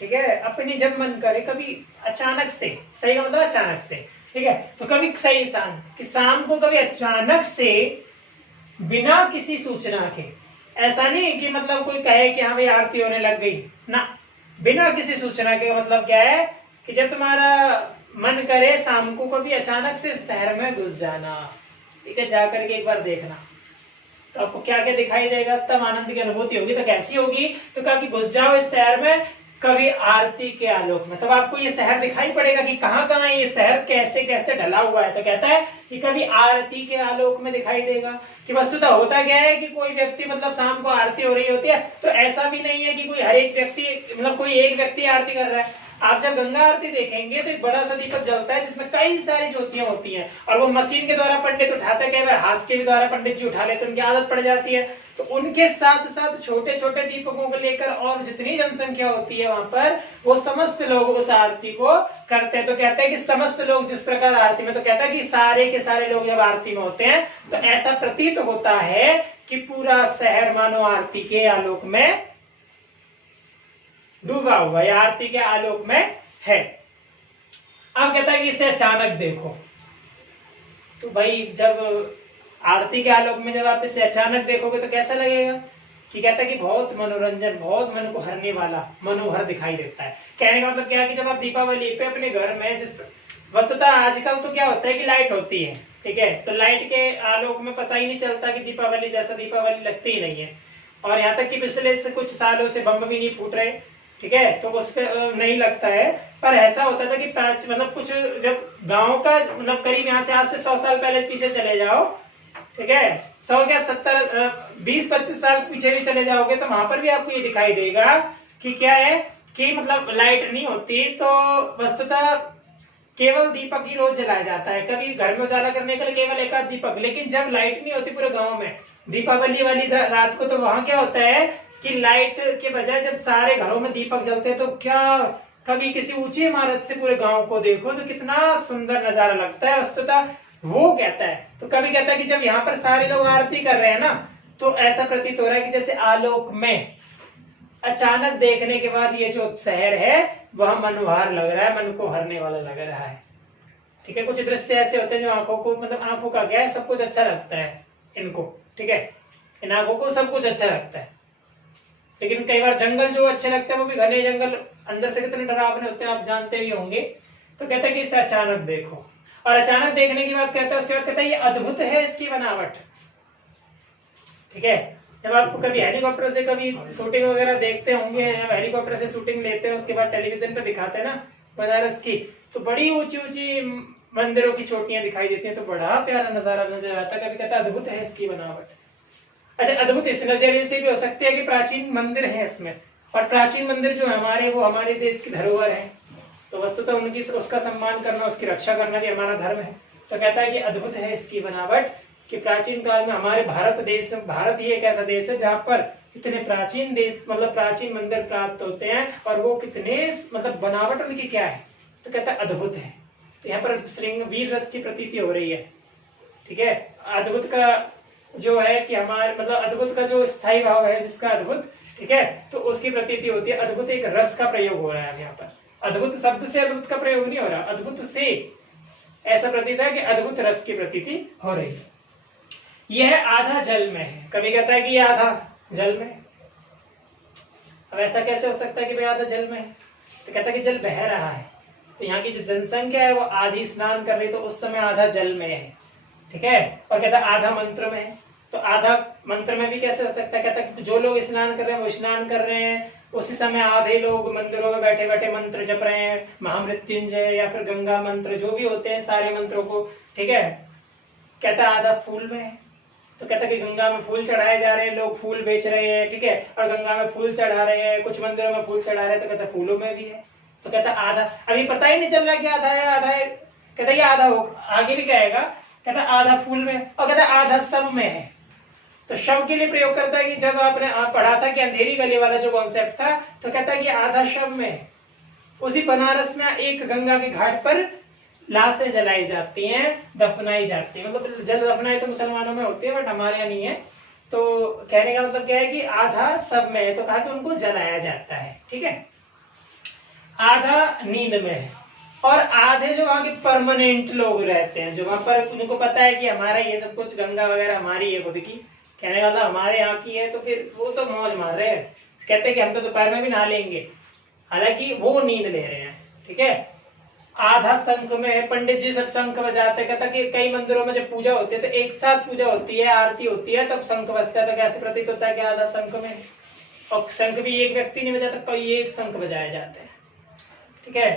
ठीक है, अपनी जब मन करे, कभी अचानक से, सही का मतलब अचानक से। ठीक है, तो कभी सही सांझ, कि शाम को कभी अचानक से बिना किसी सूचना के, ऐसा नहीं कि मतलब कोई कहे कि हाँ भाई आरती होने लग गई ना, बिना किसी सूचना के मतलब क्या है कि जब तुम्हारा मन करे शाम को कभी अचानक से शहर में घुस जाना। ठीक है, जाकर के एक बार देखना तो आपको क्या क्या दिखाई देगा, तब आनंद की अनुभूति होगी। तो कैसी होगी, तो कभी घुस जाओ इस शहर में कभी आरती के आलोक में, तब आपको ये शहर दिखाई पड़ेगा कि कहाँ कहाँ ये शहर कैसे कैसे ढला हुआ है। तो कहता है कि कभी आरती के आलोक में दिखाई देगा, कि वस्तुतः होता क्या है कि कोई व्यक्ति मतलब शाम को आरती हो रही होती है, तो ऐसा भी नहीं है कि कोई हर एक व्यक्ति मतलब कोई एक व्यक्ति आरती कर रहा है, आप जब गंगा आरती देखेंगे तो एक बड़ा सा दीपक जलता है जिसमें कई सारी ज्योतियां होती हैं, और वो मशीन के द्वारा पंडित उठाते हैं, कई बार हाथ के भी द्वारा पंडित जी उठा लेते, उनकी आदत पड़ जाती है। तो उनके साथ साथ छोटे छोटे दीपकों को लेकर और जितनी जनसंख्या होती है वहां पर, वो समस्त लोग उस आरती को करते हैं। तो कहते हैं कि समस्त लोग जिस प्रकार आरती में, तो कहता है कि सारे के सारे लोग जब आरती में होते हैं तो ऐसा प्रतीत होता है कि पूरा शहर मानो आरती के आलोक में डूबा हुआ या आरती के आलोक में है। अब कहता है कि इसे अचानक देखो, तो भाई जब आरती के आलोक में जब आप इसे अचानक देखोगे तो कैसा लगेगा, कि कहता है कि बहुत मनोरंजन, बहुत मन को हरने वाला, मनोहर दिखाई देता है। कहने का मतलब क्या है कि जब आप दीपावली पे अपने घर में, जिस वस्तुतः आजकल तो क्या होता है कि लाइट होती है, ठीक है, तो लाइट के आलोक में पता ही नहीं चलता कि दीपावली जैसा दीपावली लगती ही नहीं है। और यहाँ तक कि पिछले से कुछ सालों से बम भी नहीं फूट रहे, ठीक है, तो उस पर नहीं लगता है। पर ऐसा होता था कि मतलब कुछ जब गांव का मतलब करीब यहाँ से आज से 100 साल पहले पीछे चले जाओ, ठीक है, 100 क्या 70 20-25 साल पीछे भी चले जाओगे तो वहां पर भी आपको ये दिखाई देगा कि क्या है कि मतलब लाइट नहीं होती तो वस्तुतः केवल दीपक ही रोज जलाया जाता है। कभी घर में उजाला करने के लिए केवल एक आध दीपक, लेकिन जब लाइट नहीं होती पूरे गांव में दीपावली वाली रात को, तो वहां क्या होता है कि लाइट के बजाय जब सारे घरों में दीपक जलते हैं तो क्या कभी किसी ऊंची इमारत से पूरे गांव को देखो तो कितना सुंदर नजारा लगता है। वस्तुतः वो कहता है, तो कभी कहता है कि जब यहाँ पर सारे लोग आरती कर रहे हैं ना, तो ऐसा प्रतीत हो रहा है कि जैसे आलोक में अचानक देखने के बाद ये जो शहर है वह मनोहर लग रहा है, मन को हरने वाला लग रहा है। ठीक है, कुछ दृश्य ऐसे होते हैं जो आंखों को, मतलब आंखों का क्या है, सब कुछ अच्छा लगता है इनको, ठीक है, इन आंखों को सब कुछ अच्छा लगता है। लेकिन कई बार जंगल जो अच्छे लगते हैं वो भी घने जंगल अंदर से कितने डरावने होते हैं आप जानते भी होंगे। तो कहता है कि इसे अचानक देखो, और अचानक देखने की बात कहता है, उसके बाद कहता है ये अद्भुत है इसकी बनावट। ठीक है, जब आप कभी हेलीकॉप्टर से कभी शूटिंग वगैरह देखते होंगे, जब हेलीकॉप्टर से शूटिंग लेते हैं उसके बाद टेलीविजन पे दिखाते हैं ना बनारस की, तो बड़ी ऊंची ऊंची मंदिरों की चोटियां दिखाई देती हैं, तो बड़ा प्यारा नजारा नजर आता है। कभी कहता है अद्भुत है इसकी बनावट। अच्छा, अद्भुत इस नजरिए से भी हो सकती है कि प्राचीन मंदिर है इसमें, और प्राचीन मंदिर जो हमारे, वो हमारे देश की धरोहर है, तो वस्तुतः उनकी उसका सम्मान करना, उसकी रक्षा करना भी हमारा धर्म है। तो कहता है कि अद्भुत है इसकी बनावट, कि प्राचीन काल में हमारे भारत देश, भारत ही एक ऐसा देश है जहाँ पर इतने प्राचीन देश, मतलब प्राचीन मंदिर प्राप्त होते हैं, और वो कितने मतलब बनावट उनकी क्या है, तो कहता है अद्भुत है। तो यहाँ पर श्रृंग वीर रस की प्रतीति हो रही है। ठीक है, अद्भुत का जो है कि हमारे मतलब अद्भुत का जो स्थायी भाव है जिसका अद्भुत, ठीक है, तो उसकी प्रतीति होती है। अद्भुत एक रस का प्रयोग हो रहा है यहाँ पर, अद्भुत शब्द से अद्भुत का प्रयोग नहीं हो रहा, अद्भुत से ऐसा प्रतीत है कि अद्भुत रस की प्रतीति हो रही है। यह आधा जल में है, कभी कहता है कि यह आधा जल में। अब ऐसा कैसे हो सकता है कि भाई आधा जल में है, तो कहता है कि जल बह रहा है, तो यहाँ की जो जनसंख्या है वो आधी स्नान कर रही, तो उस समय आधा जल में है। ठीक है, और कहता है आधा मंत्र में है, तो आधा मंत्र में भी कैसे हो सकता है, कहता है कि जो लोग स्नान कर रहे हैं वो स्नान कर रहे हैं, उसी समय आधे लोग मंदिरों में बैठे बैठे मंत्र जप रहे हैं, महामृत्युंजय या फिर गंगा मंत्र जो भी होते हैं सारे मंत्रों को। ठीक है, कहता है आधा फूल में है, तो कहता है कि गंगा में फूल चढ़ाए जा रहे हैं, लोग फूल बेच रहे हैं, ठीक है, और गंगा में फूल चढ़ा रहे हैं, कुछ मंदिरों में फूल चढ़ा रहे हैं, तो कहता है फूलों में भी है। तो कहता है आधा, अभी पता ही नहीं चल रहा कि आधा है आधा है, कहता है ये आधा हो, आगे भी कहेगा, कहता है आधा फूल में, और कहता है आधा सब में है। तो शव के लिए प्रयोग करता है कि जब आपने पढ़ा था कि अंधेरी गली वाला जो कॉन्सेप्ट था, तो कहता है कि आधा शव में है। उसी बनारस में एक गंगा के घाट पर लाशें जलाई जाती हैं, दफनाई जाती है, मतलब जल दफनाई तो मुसलमानों में होती है बट हमारे यहाँ नहीं है। तो कहने का मतलब क्या है कि आधा सब में है, तो कहा कि उनको जलाया जाता है। ठीक है, आधा नींद में है, और आधे जो वहां के परमानेंट लोग रहते हैं, जो वहां पर उनको पता है कि हमारा ये सब कुछ गंगा वगैरह हमारी है खुद की, कहने वाला हमारे यहाँ की है, तो फिर वो तो मौज मार रहे हैं, कहते हैं कि हम तो दोपहर में भी नहा लेंगे, हालांकि वो नींद ले रहे हैं। ठीक है, आधा शंख में, पंडित जी सब शंख बजाते हैं, कहता कि कई मंदिरों में जब पूजा होती है तो एक साथ पूजा होती है, आरती होती है, तब शंख बजता है, तो कैसे प्रतीत होता है कि आधा शंख में, और शंख भी एक व्यक्ति नहीं बजाता, कई एक शंख बजाए जाते हैं। ठीक है,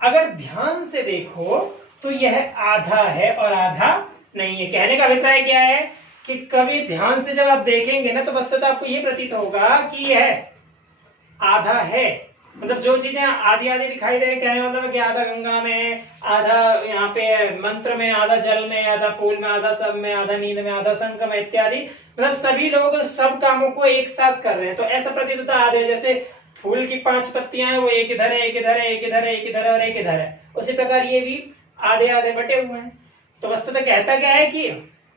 अगर ध्यान से देखो तो यह आधा है और आधा नहीं है। कहने का अभिप्राय क्या है कि कभी ध्यान से जब आप देखेंगे ना तो वस्तुतः आपको यह प्रतीत होगा कि यह आधा है, मतलब जो चीजें आधी आधी दिखाई दे रही, कहने मतलब है कि आधा गंगा में, आधा यहाँ पे मंत्र में, आधा जल में, आधा फूल में, आधा सब में, आधा नींद में, आधा शंख में इत्यादि, मतलब सभी लोग सब कामों को एक साथ कर रहे हैं। तो ऐसा प्रतीत होता है आधे, जैसे फूल की 5 पत्तियां हैं, वो एक इधर है, एक इधर है, एक इधर है, एक इधर है और एक इधर है, उसी प्रकार ये भी आधे आधे बटे हुए हैं। तो वस्तुतः कहता क्या है कि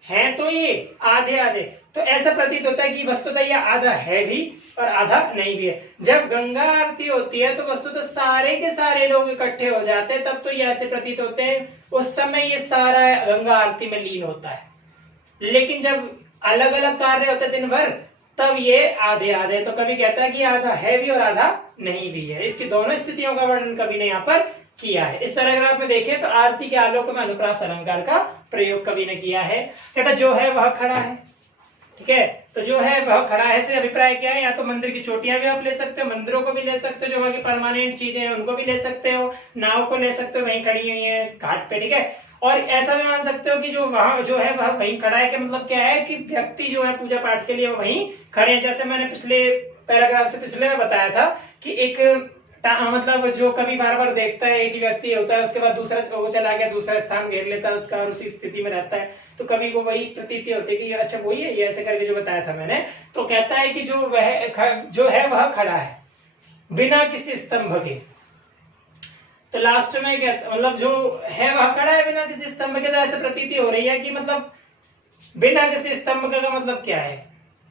हैं तो ये आधे आधे, तो ऐसा प्रतीत होता है कि वस्तुतः ये आधा है भी और आधा नहीं भी है। जब गंगा आरती होती है तो वस्तुतः सारे के सारे लोग इकट्ठे हो जाते हैं, तब तो ये ऐसे प्रतीत होते हैं, उस समय ये सारा गंगा आरती में लीन होता है। लेकिन जब अलग अलग कार्य होते दिन भर, तब ये आधे आधे, तो कभी कहता है कि आधा है भी और आधा नहीं भी है। इसकी दोनों स्थितियों का वर्णन कवि ने यहाँ पर किया है। इस तरह अगर आप में देखें तो आरती के आलोक में अनुप्रास अलंकार का प्रयोग कवि ने किया है। कहता जो है वह खड़ा है, ठीक है, तो जो है वह खड़ा है से अभिप्राय क्या है, या तो मंदिर की चोटियां भी आप ले सकते हो, मंदिरों को भी ले सकते हो, जो वहां की परमानेंट चीजें हैं उनको भी ले सकते हो, नाव को ले सकते हो वहीं खड़ी हुई है घाट पे, ठीक है। और ऐसा भी मान सकते हो कि जो वहां जो है वह वहीं खड़ा है, कि मतलब क्या है कि व्यक्ति जो है पूजा पाठ के लिए वो वहीं खड़े हैं। जैसे मैंने पिछले पैराग्राफ से पिछले में बताया था कि एक मतलब जो कभी बार बार देखता है एक ही व्यक्ति होता है, उसके बाद दूसरा वो चला गया, दूसरा स्थान घेर लेता है उसका और उसी स्थिति में रहता है, तो कभी को वही प्रतीति होती है कि अच्छा वही है, ये ऐसे करके जो बताया था मैंने। तो कहता है कि जो है वह खड़ा है बिना किसी स्तंभ के। तो लास्ट में क्या मतलब जो है वह खड़ा है बिना किसी स्तंभ के, तो ऐसे प्रतीति हो रही है कि मतलब बिना किसी स्तंभ का मतलब क्या है,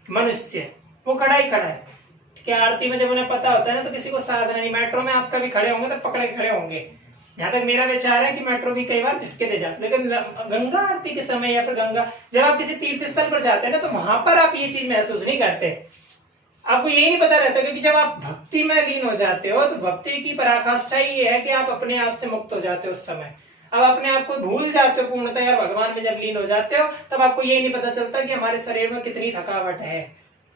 मनुष्य वो खड़ा ही खड़ा है। कि आरती में जब उन्हें पता होता है ना तो किसी को साधना नहीं। मेट्रो में आप कभी खड़े होंगे तो पकड़े खड़े होंगे, यहाँ तक मेरा विचार है कि मेट्रो भी कई बार झटके दे जाते, लेकिन गंगा आरती के समय या फिर गंगा जब आप किसी तीर्थ स्थल पर जाते हैं ना, तो वहां पर आप ये चीज महसूस नहीं करते, आपको यही नहीं पता रहता, क्योंकि जब आप भक्ति में लीन हो जाते हो तो भक्ति की पराकाष्ठा ये है कि आप अपने आप से मुक्त हो जाते हो। उस समय अब अपने आप को भूल जाते हो पूर्णतः, यार भगवान में जब लीन हो जाते हो तब आपको ये नहीं पता चलता कि हमारे शरीर में कितनी थकावट है,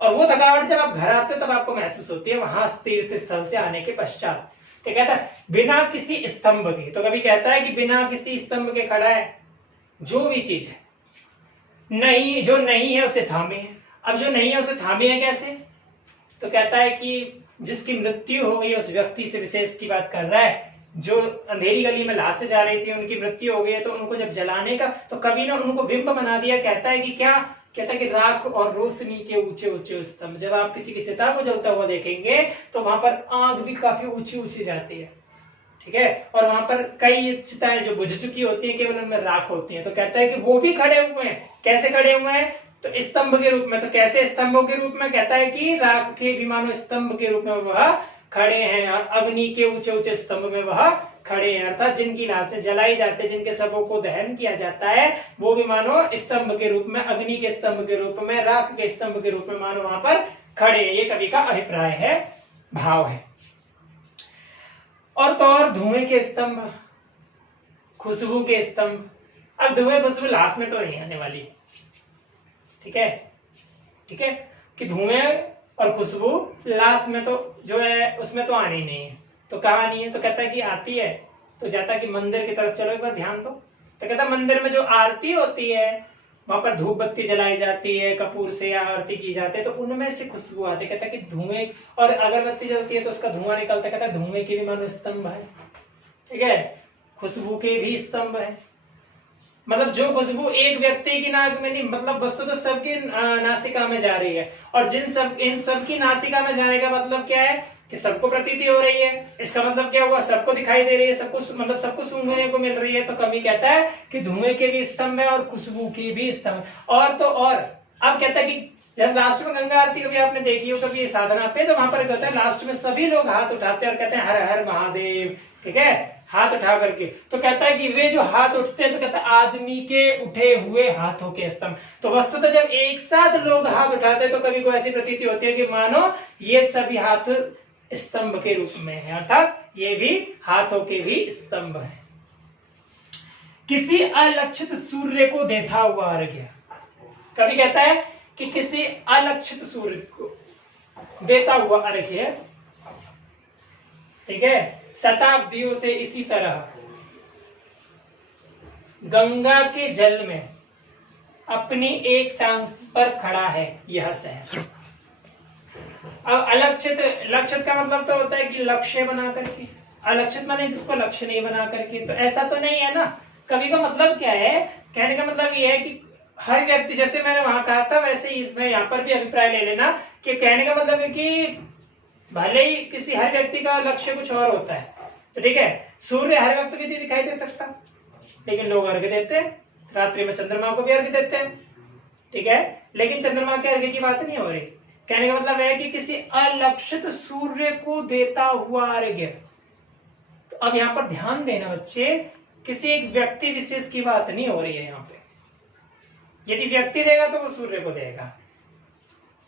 और वो थकावट जब आप घर आते हो तब आपको महसूस होती है वहां तीर्थ स्थल से आने के पश्चात। तो कहता है बिना किसी स्तंभ के, तो कभी कहता है कि बिना किसी स्तंभ के खड़ा है, जो भी चीज है नहीं, जो नहीं है उसे थामे है। अब जो नहीं है उसे थामे है कैसे, तो कहता है कि जिसकी मृत्यु हो गई उस व्यक्ति से विशेष की बात कर रहा है। जो अंधेरी गली में लाशें जा रही थी उनकी मृत्यु हो गई है, तो उनको जब जलाने का, तो कवि ने उनको बिंब बना दिया। कहता है कि क्या, कहता है कि राख और रोशनी के ऊंचे ऊंचे स्तंभ। जब आप किसी की चिता को जलता हुआ देखेंगे तो वहां पर आग भी काफी ऊंची ऊंची जाती है, ठीक है, और वहां पर कई चिताएं जो बुझ चुकी होती हैं, केवल उनमें राख होती है। तो कहता है कि वो भी खड़े हुए हैं, कैसे खड़े हुए हैं, तो स्तंभ के रूप में। तो कैसे स्तंभों के रूप में, कहता है कि राख के विमानों स्तंभ के रूप में वह खड़े हैं, और अग्नि के ऊंचे ऊंचे स्तंभ में वह खड़े हैं, अर्थात जिनकी लाशें जलाई जाती है, जिनके शवों को दहन किया जाता है, वो भी मानो स्तंभ के रूप में, अग्नि के स्तंभ के रूप में, राख के स्तंभ के रूप में मानो वहां पर खड़े हैं। ये कवि का अभिप्राय है, भाव है। और तो और धुएं के स्तंभ, खुशबू के स्तंभ। अब धुएं खुशबू लाश में तो नहीं आने वाली, ठीक है, ठीक है, कि धुएं और खुशबू लाश में तो जो है उसमें तो आनी नहीं है। तो कहाँ आनी है, तो कहता है कि आती है तो जाता है कि मंदिर की तरफ चलो एक बार ध्यान दो। तो कहता है मंदिर में जो आरती होती है वहां पर धूप बत्ती जलाई जाती है, कपूर से आरती की जाती है, तो उनमें से खुशबू आती है। कहता है कि धुएं, और अगरबत्ती जलती है तो उसका धुआं निकलता है। कहता है धुएं के भी मानो स्तंभ है, ठीक है, खुशबू के भी स्तंभ है। मतलब जो खुशबू एक व्यक्ति की नाक में नहीं, मतलब वस्तु तो सबकी नासिका में जा रही है, और इन सब की नासिका में जाने का मतलब क्या है कि सबको प्रतीति हो रही है। इसका मतलब क्या हुआ, सबको दिखाई दे रही है, सबको मतलब सबको सूंघने को मिल रही है। तो कवि कहता है कि धुएं के भी स्तंभ है और खुशबू की भी स्तंभ। और तो और अब कहता है कि जब लास्ट में गंगा आरती कभी आपने देखी हो कभी साधना पे, तो वहां पर कहता है लास्ट में सभी लोग हाथ उठाते हैं और कहते हैं हर हर महादेव, ठीक है, हाथ उठा करके। तो कहता है कि वे जो हाथ उठते हैं, तो कहता है आदमी के उठे हुए हाथों के स्तंभ। तो वस्तुतः जब एक साथ लोग हाथ उठाते हैं तो कभी को ऐसी प्रतीति होती है कि मानो ये सभी हाथ स्तंभ के रूप में है, अर्थात ये भी हाथों के भी स्तंभ है। किसी अलक्षित सूर्य को देता हुआ अर्घ्य, कभी कहता है कि किसी अलक्षित सूर्य को देता हुआ अर्घ्य, ठीक है, शताब्दियों से इसी तरह गंगा के जल में अपनी एक टांग पर खड़ा है यह शहर। अब अलक्षित, लक्षित का मतलब तो होता है कि लक्ष्य बना करके, अलक्षित माने जिसको लक्ष्य नहीं बना करके, तो ऐसा तो नहीं है ना। कवि का मतलब क्या है, कहने का मतलब ये है कि हर व्यक्ति, जैसे मैंने वहां कहा था वैसे ही इसमें यहाँ पर भी अभिप्राय ले लेना, कि कहने का मतलब है कि भले ही किसी हर व्यक्ति का लक्ष्य कुछ और होता है, तो ठीक है, सूर्य हर वक्त भी दिखाई दे सकता, लेकिन लोग अर्घ्य देते हैं, रात्रि में चंद्रमा को भी अर्घ्य देते हैं, ठीक है, लेकिन चंद्रमा के अर्घ्य की बात नहीं हो रही। कहने का मतलब है कि किसी अलक्षित सूर्य को देता हुआ अर्घ्य। तो अब यहाँ पर ध्यान देना बच्चे, किसी एक व्यक्ति विशेष की बात नहीं हो रही है यहाँ पे। यदि व्यक्ति देगा तो वो सूर्य को देगा।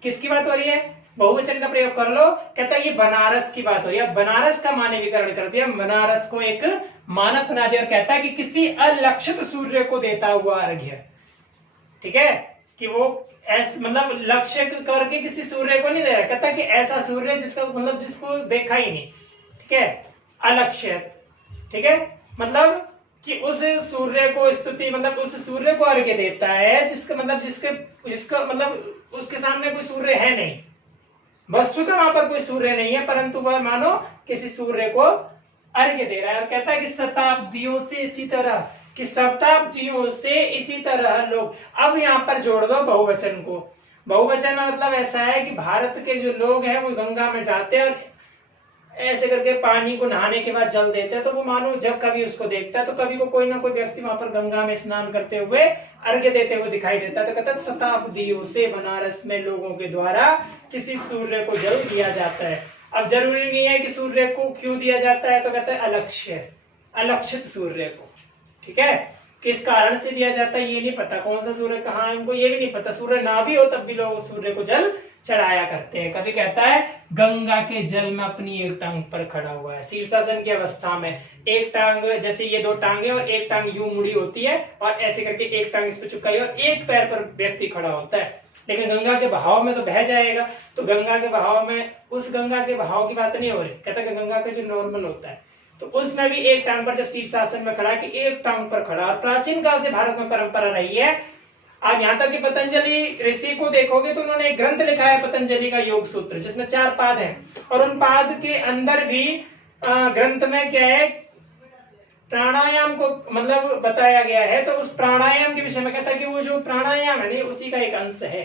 किसकी बात हो रही है, बहुवचन का प्रयोग कर लो, कहता है ये बनारस की बात हो रही है। बनारस का मानवीकरण कर दिया, बनारस को एक मानक बना दिया और कहता है कि किसी अलक्षित सूर्य को देता हुआ अर्घ्य, ठीक है, कि वो ऐसे मतलब लक्ष्य करके किसी सूर्य को नहीं दे रहा, कहता है कि ऐसा सूर्य जिसका मतलब जिसको देखा ही नहीं, ठीक है, अलक्षित, ठीक है, मतलब कि उस सूर्य को स्तुति, मतलब उस सूर्य को अर्घ्य देता है जिसका मतलब जिसका मतलब उसके सामने कोई सूर्य है नहीं, वस्तुतः वहां पर कोई सूर्य नहीं है, परंतु वह मानो किसी सूर्य को अर्घ्य दे रहा है। और कहता है कि शताब्दियों से इसी तरह, कि शताब्दियों से इसी तरह लोग, अब यहाँ पर जोड़ दो बहुवचन को। बहुवचन मतलब ऐसा है कि भारत के जो लोग हैं वो गंगा में जाते हैं और ऐसे करके पानी को नहाने के बाद जल देते हैं, तो वो मानो जब कभी उसको देखता है तो कभी को कोई ना कोई व्यक्ति वहां पर गंगा में स्नान करते हुए अर्घ्य देते हुए दिखाई देता है। तो कहता है शताब्दियों से बनारस में लोगों के द्वारा किसी सूर्य को जल दिया जाता है। अब जरूरी नहीं है कि सूर्य को क्यों दिया जाता है, तो कहते हैं अलक्ष्य, अलक्षित सूर्य को, ठीक है, किस कारण से दिया जाता है ये नहीं पता, कौन सा सूर्य कहाँ है उनको ये भी नहीं पता, सूर्य ना भी हो तब भी लोग सूर्य को जल चढ़ाया करते हैं। कभी कहता है गंगा के जल में अपनी एक टांग पर खड़ा हुआ है, शीर्षासन की अवस्था में एक टांग, जैसे ये दो टांगे और एक टांग यूं मुड़ी होती है और ऐसे करके एक टांग इस पर चिपकाई और एक पैर पर व्यक्ति खड़ा होता है, लेकिन गंगा के बहाव में तो बह जाएगा, तो गंगा के बहाव में, उस गंगा के बहाव की बात नहीं हो रही, कहता है कि गंगा का जो नॉर्मल होता है तो उसमें भी एक टांग पर जब शीर्षासन में खड़ा कि एक टांग पर खड़ा, और प्राचीन काल से भारत में परंपरा रही है। आप यहाँ तक कि पतंजलि ऋषि को देखोगे तो उन्होंने एक ग्रंथ लिखा है पतंजलि का योग सूत्र, जिसमें 4 पाद हैं, और उन पाद के अंदर भी ग्रंथ में क्या है, प्राणायाम को मतलब बताया गया है। तो उस प्राणायाम के विषय में कहता है कि वो जो प्राणायाम है उसी का एक अंश है,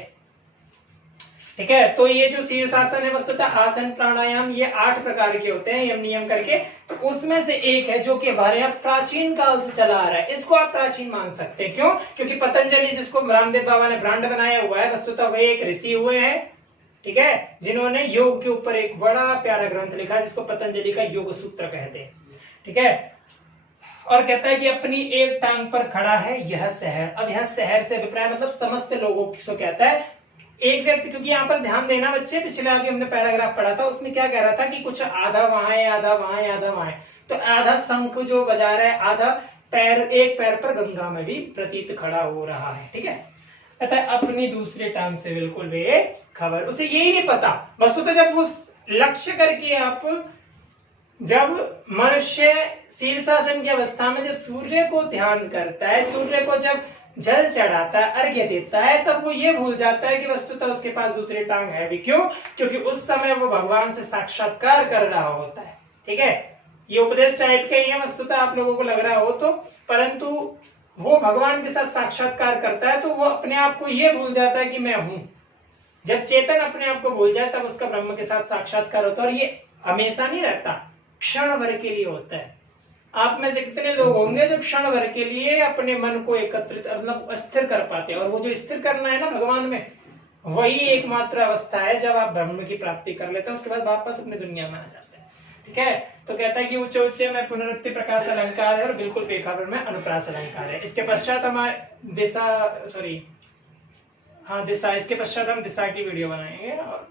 ठीक है। तो ये जो शीर्षासन है वस्तुतः आसन प्राणायाम ये 8 प्रकार के होते हैं यम नियम करके, तो उसमें से एक है जो कि हमारे यहाँ प्राचीन काल से चला आ रहा है, इसको आप प्राचीन मान सकते हैं। क्यों? क्योंकि पतंजलि जिसको रामदेव बाबा ने ब्रांड बनाया हुआ है वस्तुतः वे एक ऋषि हुए हैं, ठीक है, जिन्होंने योग के ऊपर एक बड़ा प्यारा ग्रंथ लिखा जिसको पतंजलि का योग सूत्र कहते हैं, ठीक है। और कहता है कि अपनी एक टांग पर खड़ा है यह शहर। अब यह शहर से अभिप्राय मतलब समस्त लोगों को कहता है, एक व्यक्ति, क्योंकि यहाँ पर ध्यान देना बच्चे, पिछले अभी हमने पैराग्राफ पढ़ा था उसमें क्या कह रहा था कि कुछ आधा वहां है आधा वहां है आधा वहां है, तो आधा शंख जो बजा रहा है, आधा पैर, एक पैर पर गंगा में भी प्रतीत खड़ा हो रहा है, ठीक है। कहता है अपनी दूसरे टांग से बिल्कुल बेखबर, उसे यही नहीं पता वस्तुतः जब उस लक्ष्य करके आप, जब मनुष्य शीर्षासन की अवस्था में जब सूर्य को ध्यान करता है, सूर्य को जब जल चढ़ाता है, अर्घ्य देता है, तब वो ये भूल जाता है कि वस्तुतः उसके पास दूसरी टांग है भी। क्यों? क्योंकि उस समय वो भगवान से साक्षात्कार कर रहा होता है, ठीक है। ये उपदेश टाइप के ही है वस्तुतः, आप लोगों को लग रहा हो तो, परंतु वो भगवान के साथ साक्षात्कार करता है तो वो अपने आप को ये भूल जाता है कि मैं हूं। जब चेतन अपने आप को भूल जाए तब उसका ब्रह्म के साथ साक्षात्कार होता है, और ये हमेशा नहीं रहता, क्षण भर के लिए होता है। आप में से कितने लोग होंगे जो क्षण भर के लिए अपने मन को एकत्रित मतलब स्थिर कर पाते हैं, और वो जो स्थिर करना है ना भगवान में, वही एकमात्र अवस्था है जब आप ब्रह्म की प्राप्ति कर लेते हैं, उसके बाद वापस अपनी दुनिया में आ जाते हैं, ठीक है। तो कहता है कि उच्च उच्च में पुनरुक्ति प्रकाश अलंकार है और बिल्कुल बेखबर में अनुप्रास अलंकार है। इसके पश्चात हमारे दिशा, इसके पश्चात हम दिशा की वीडियो बनाएंगे और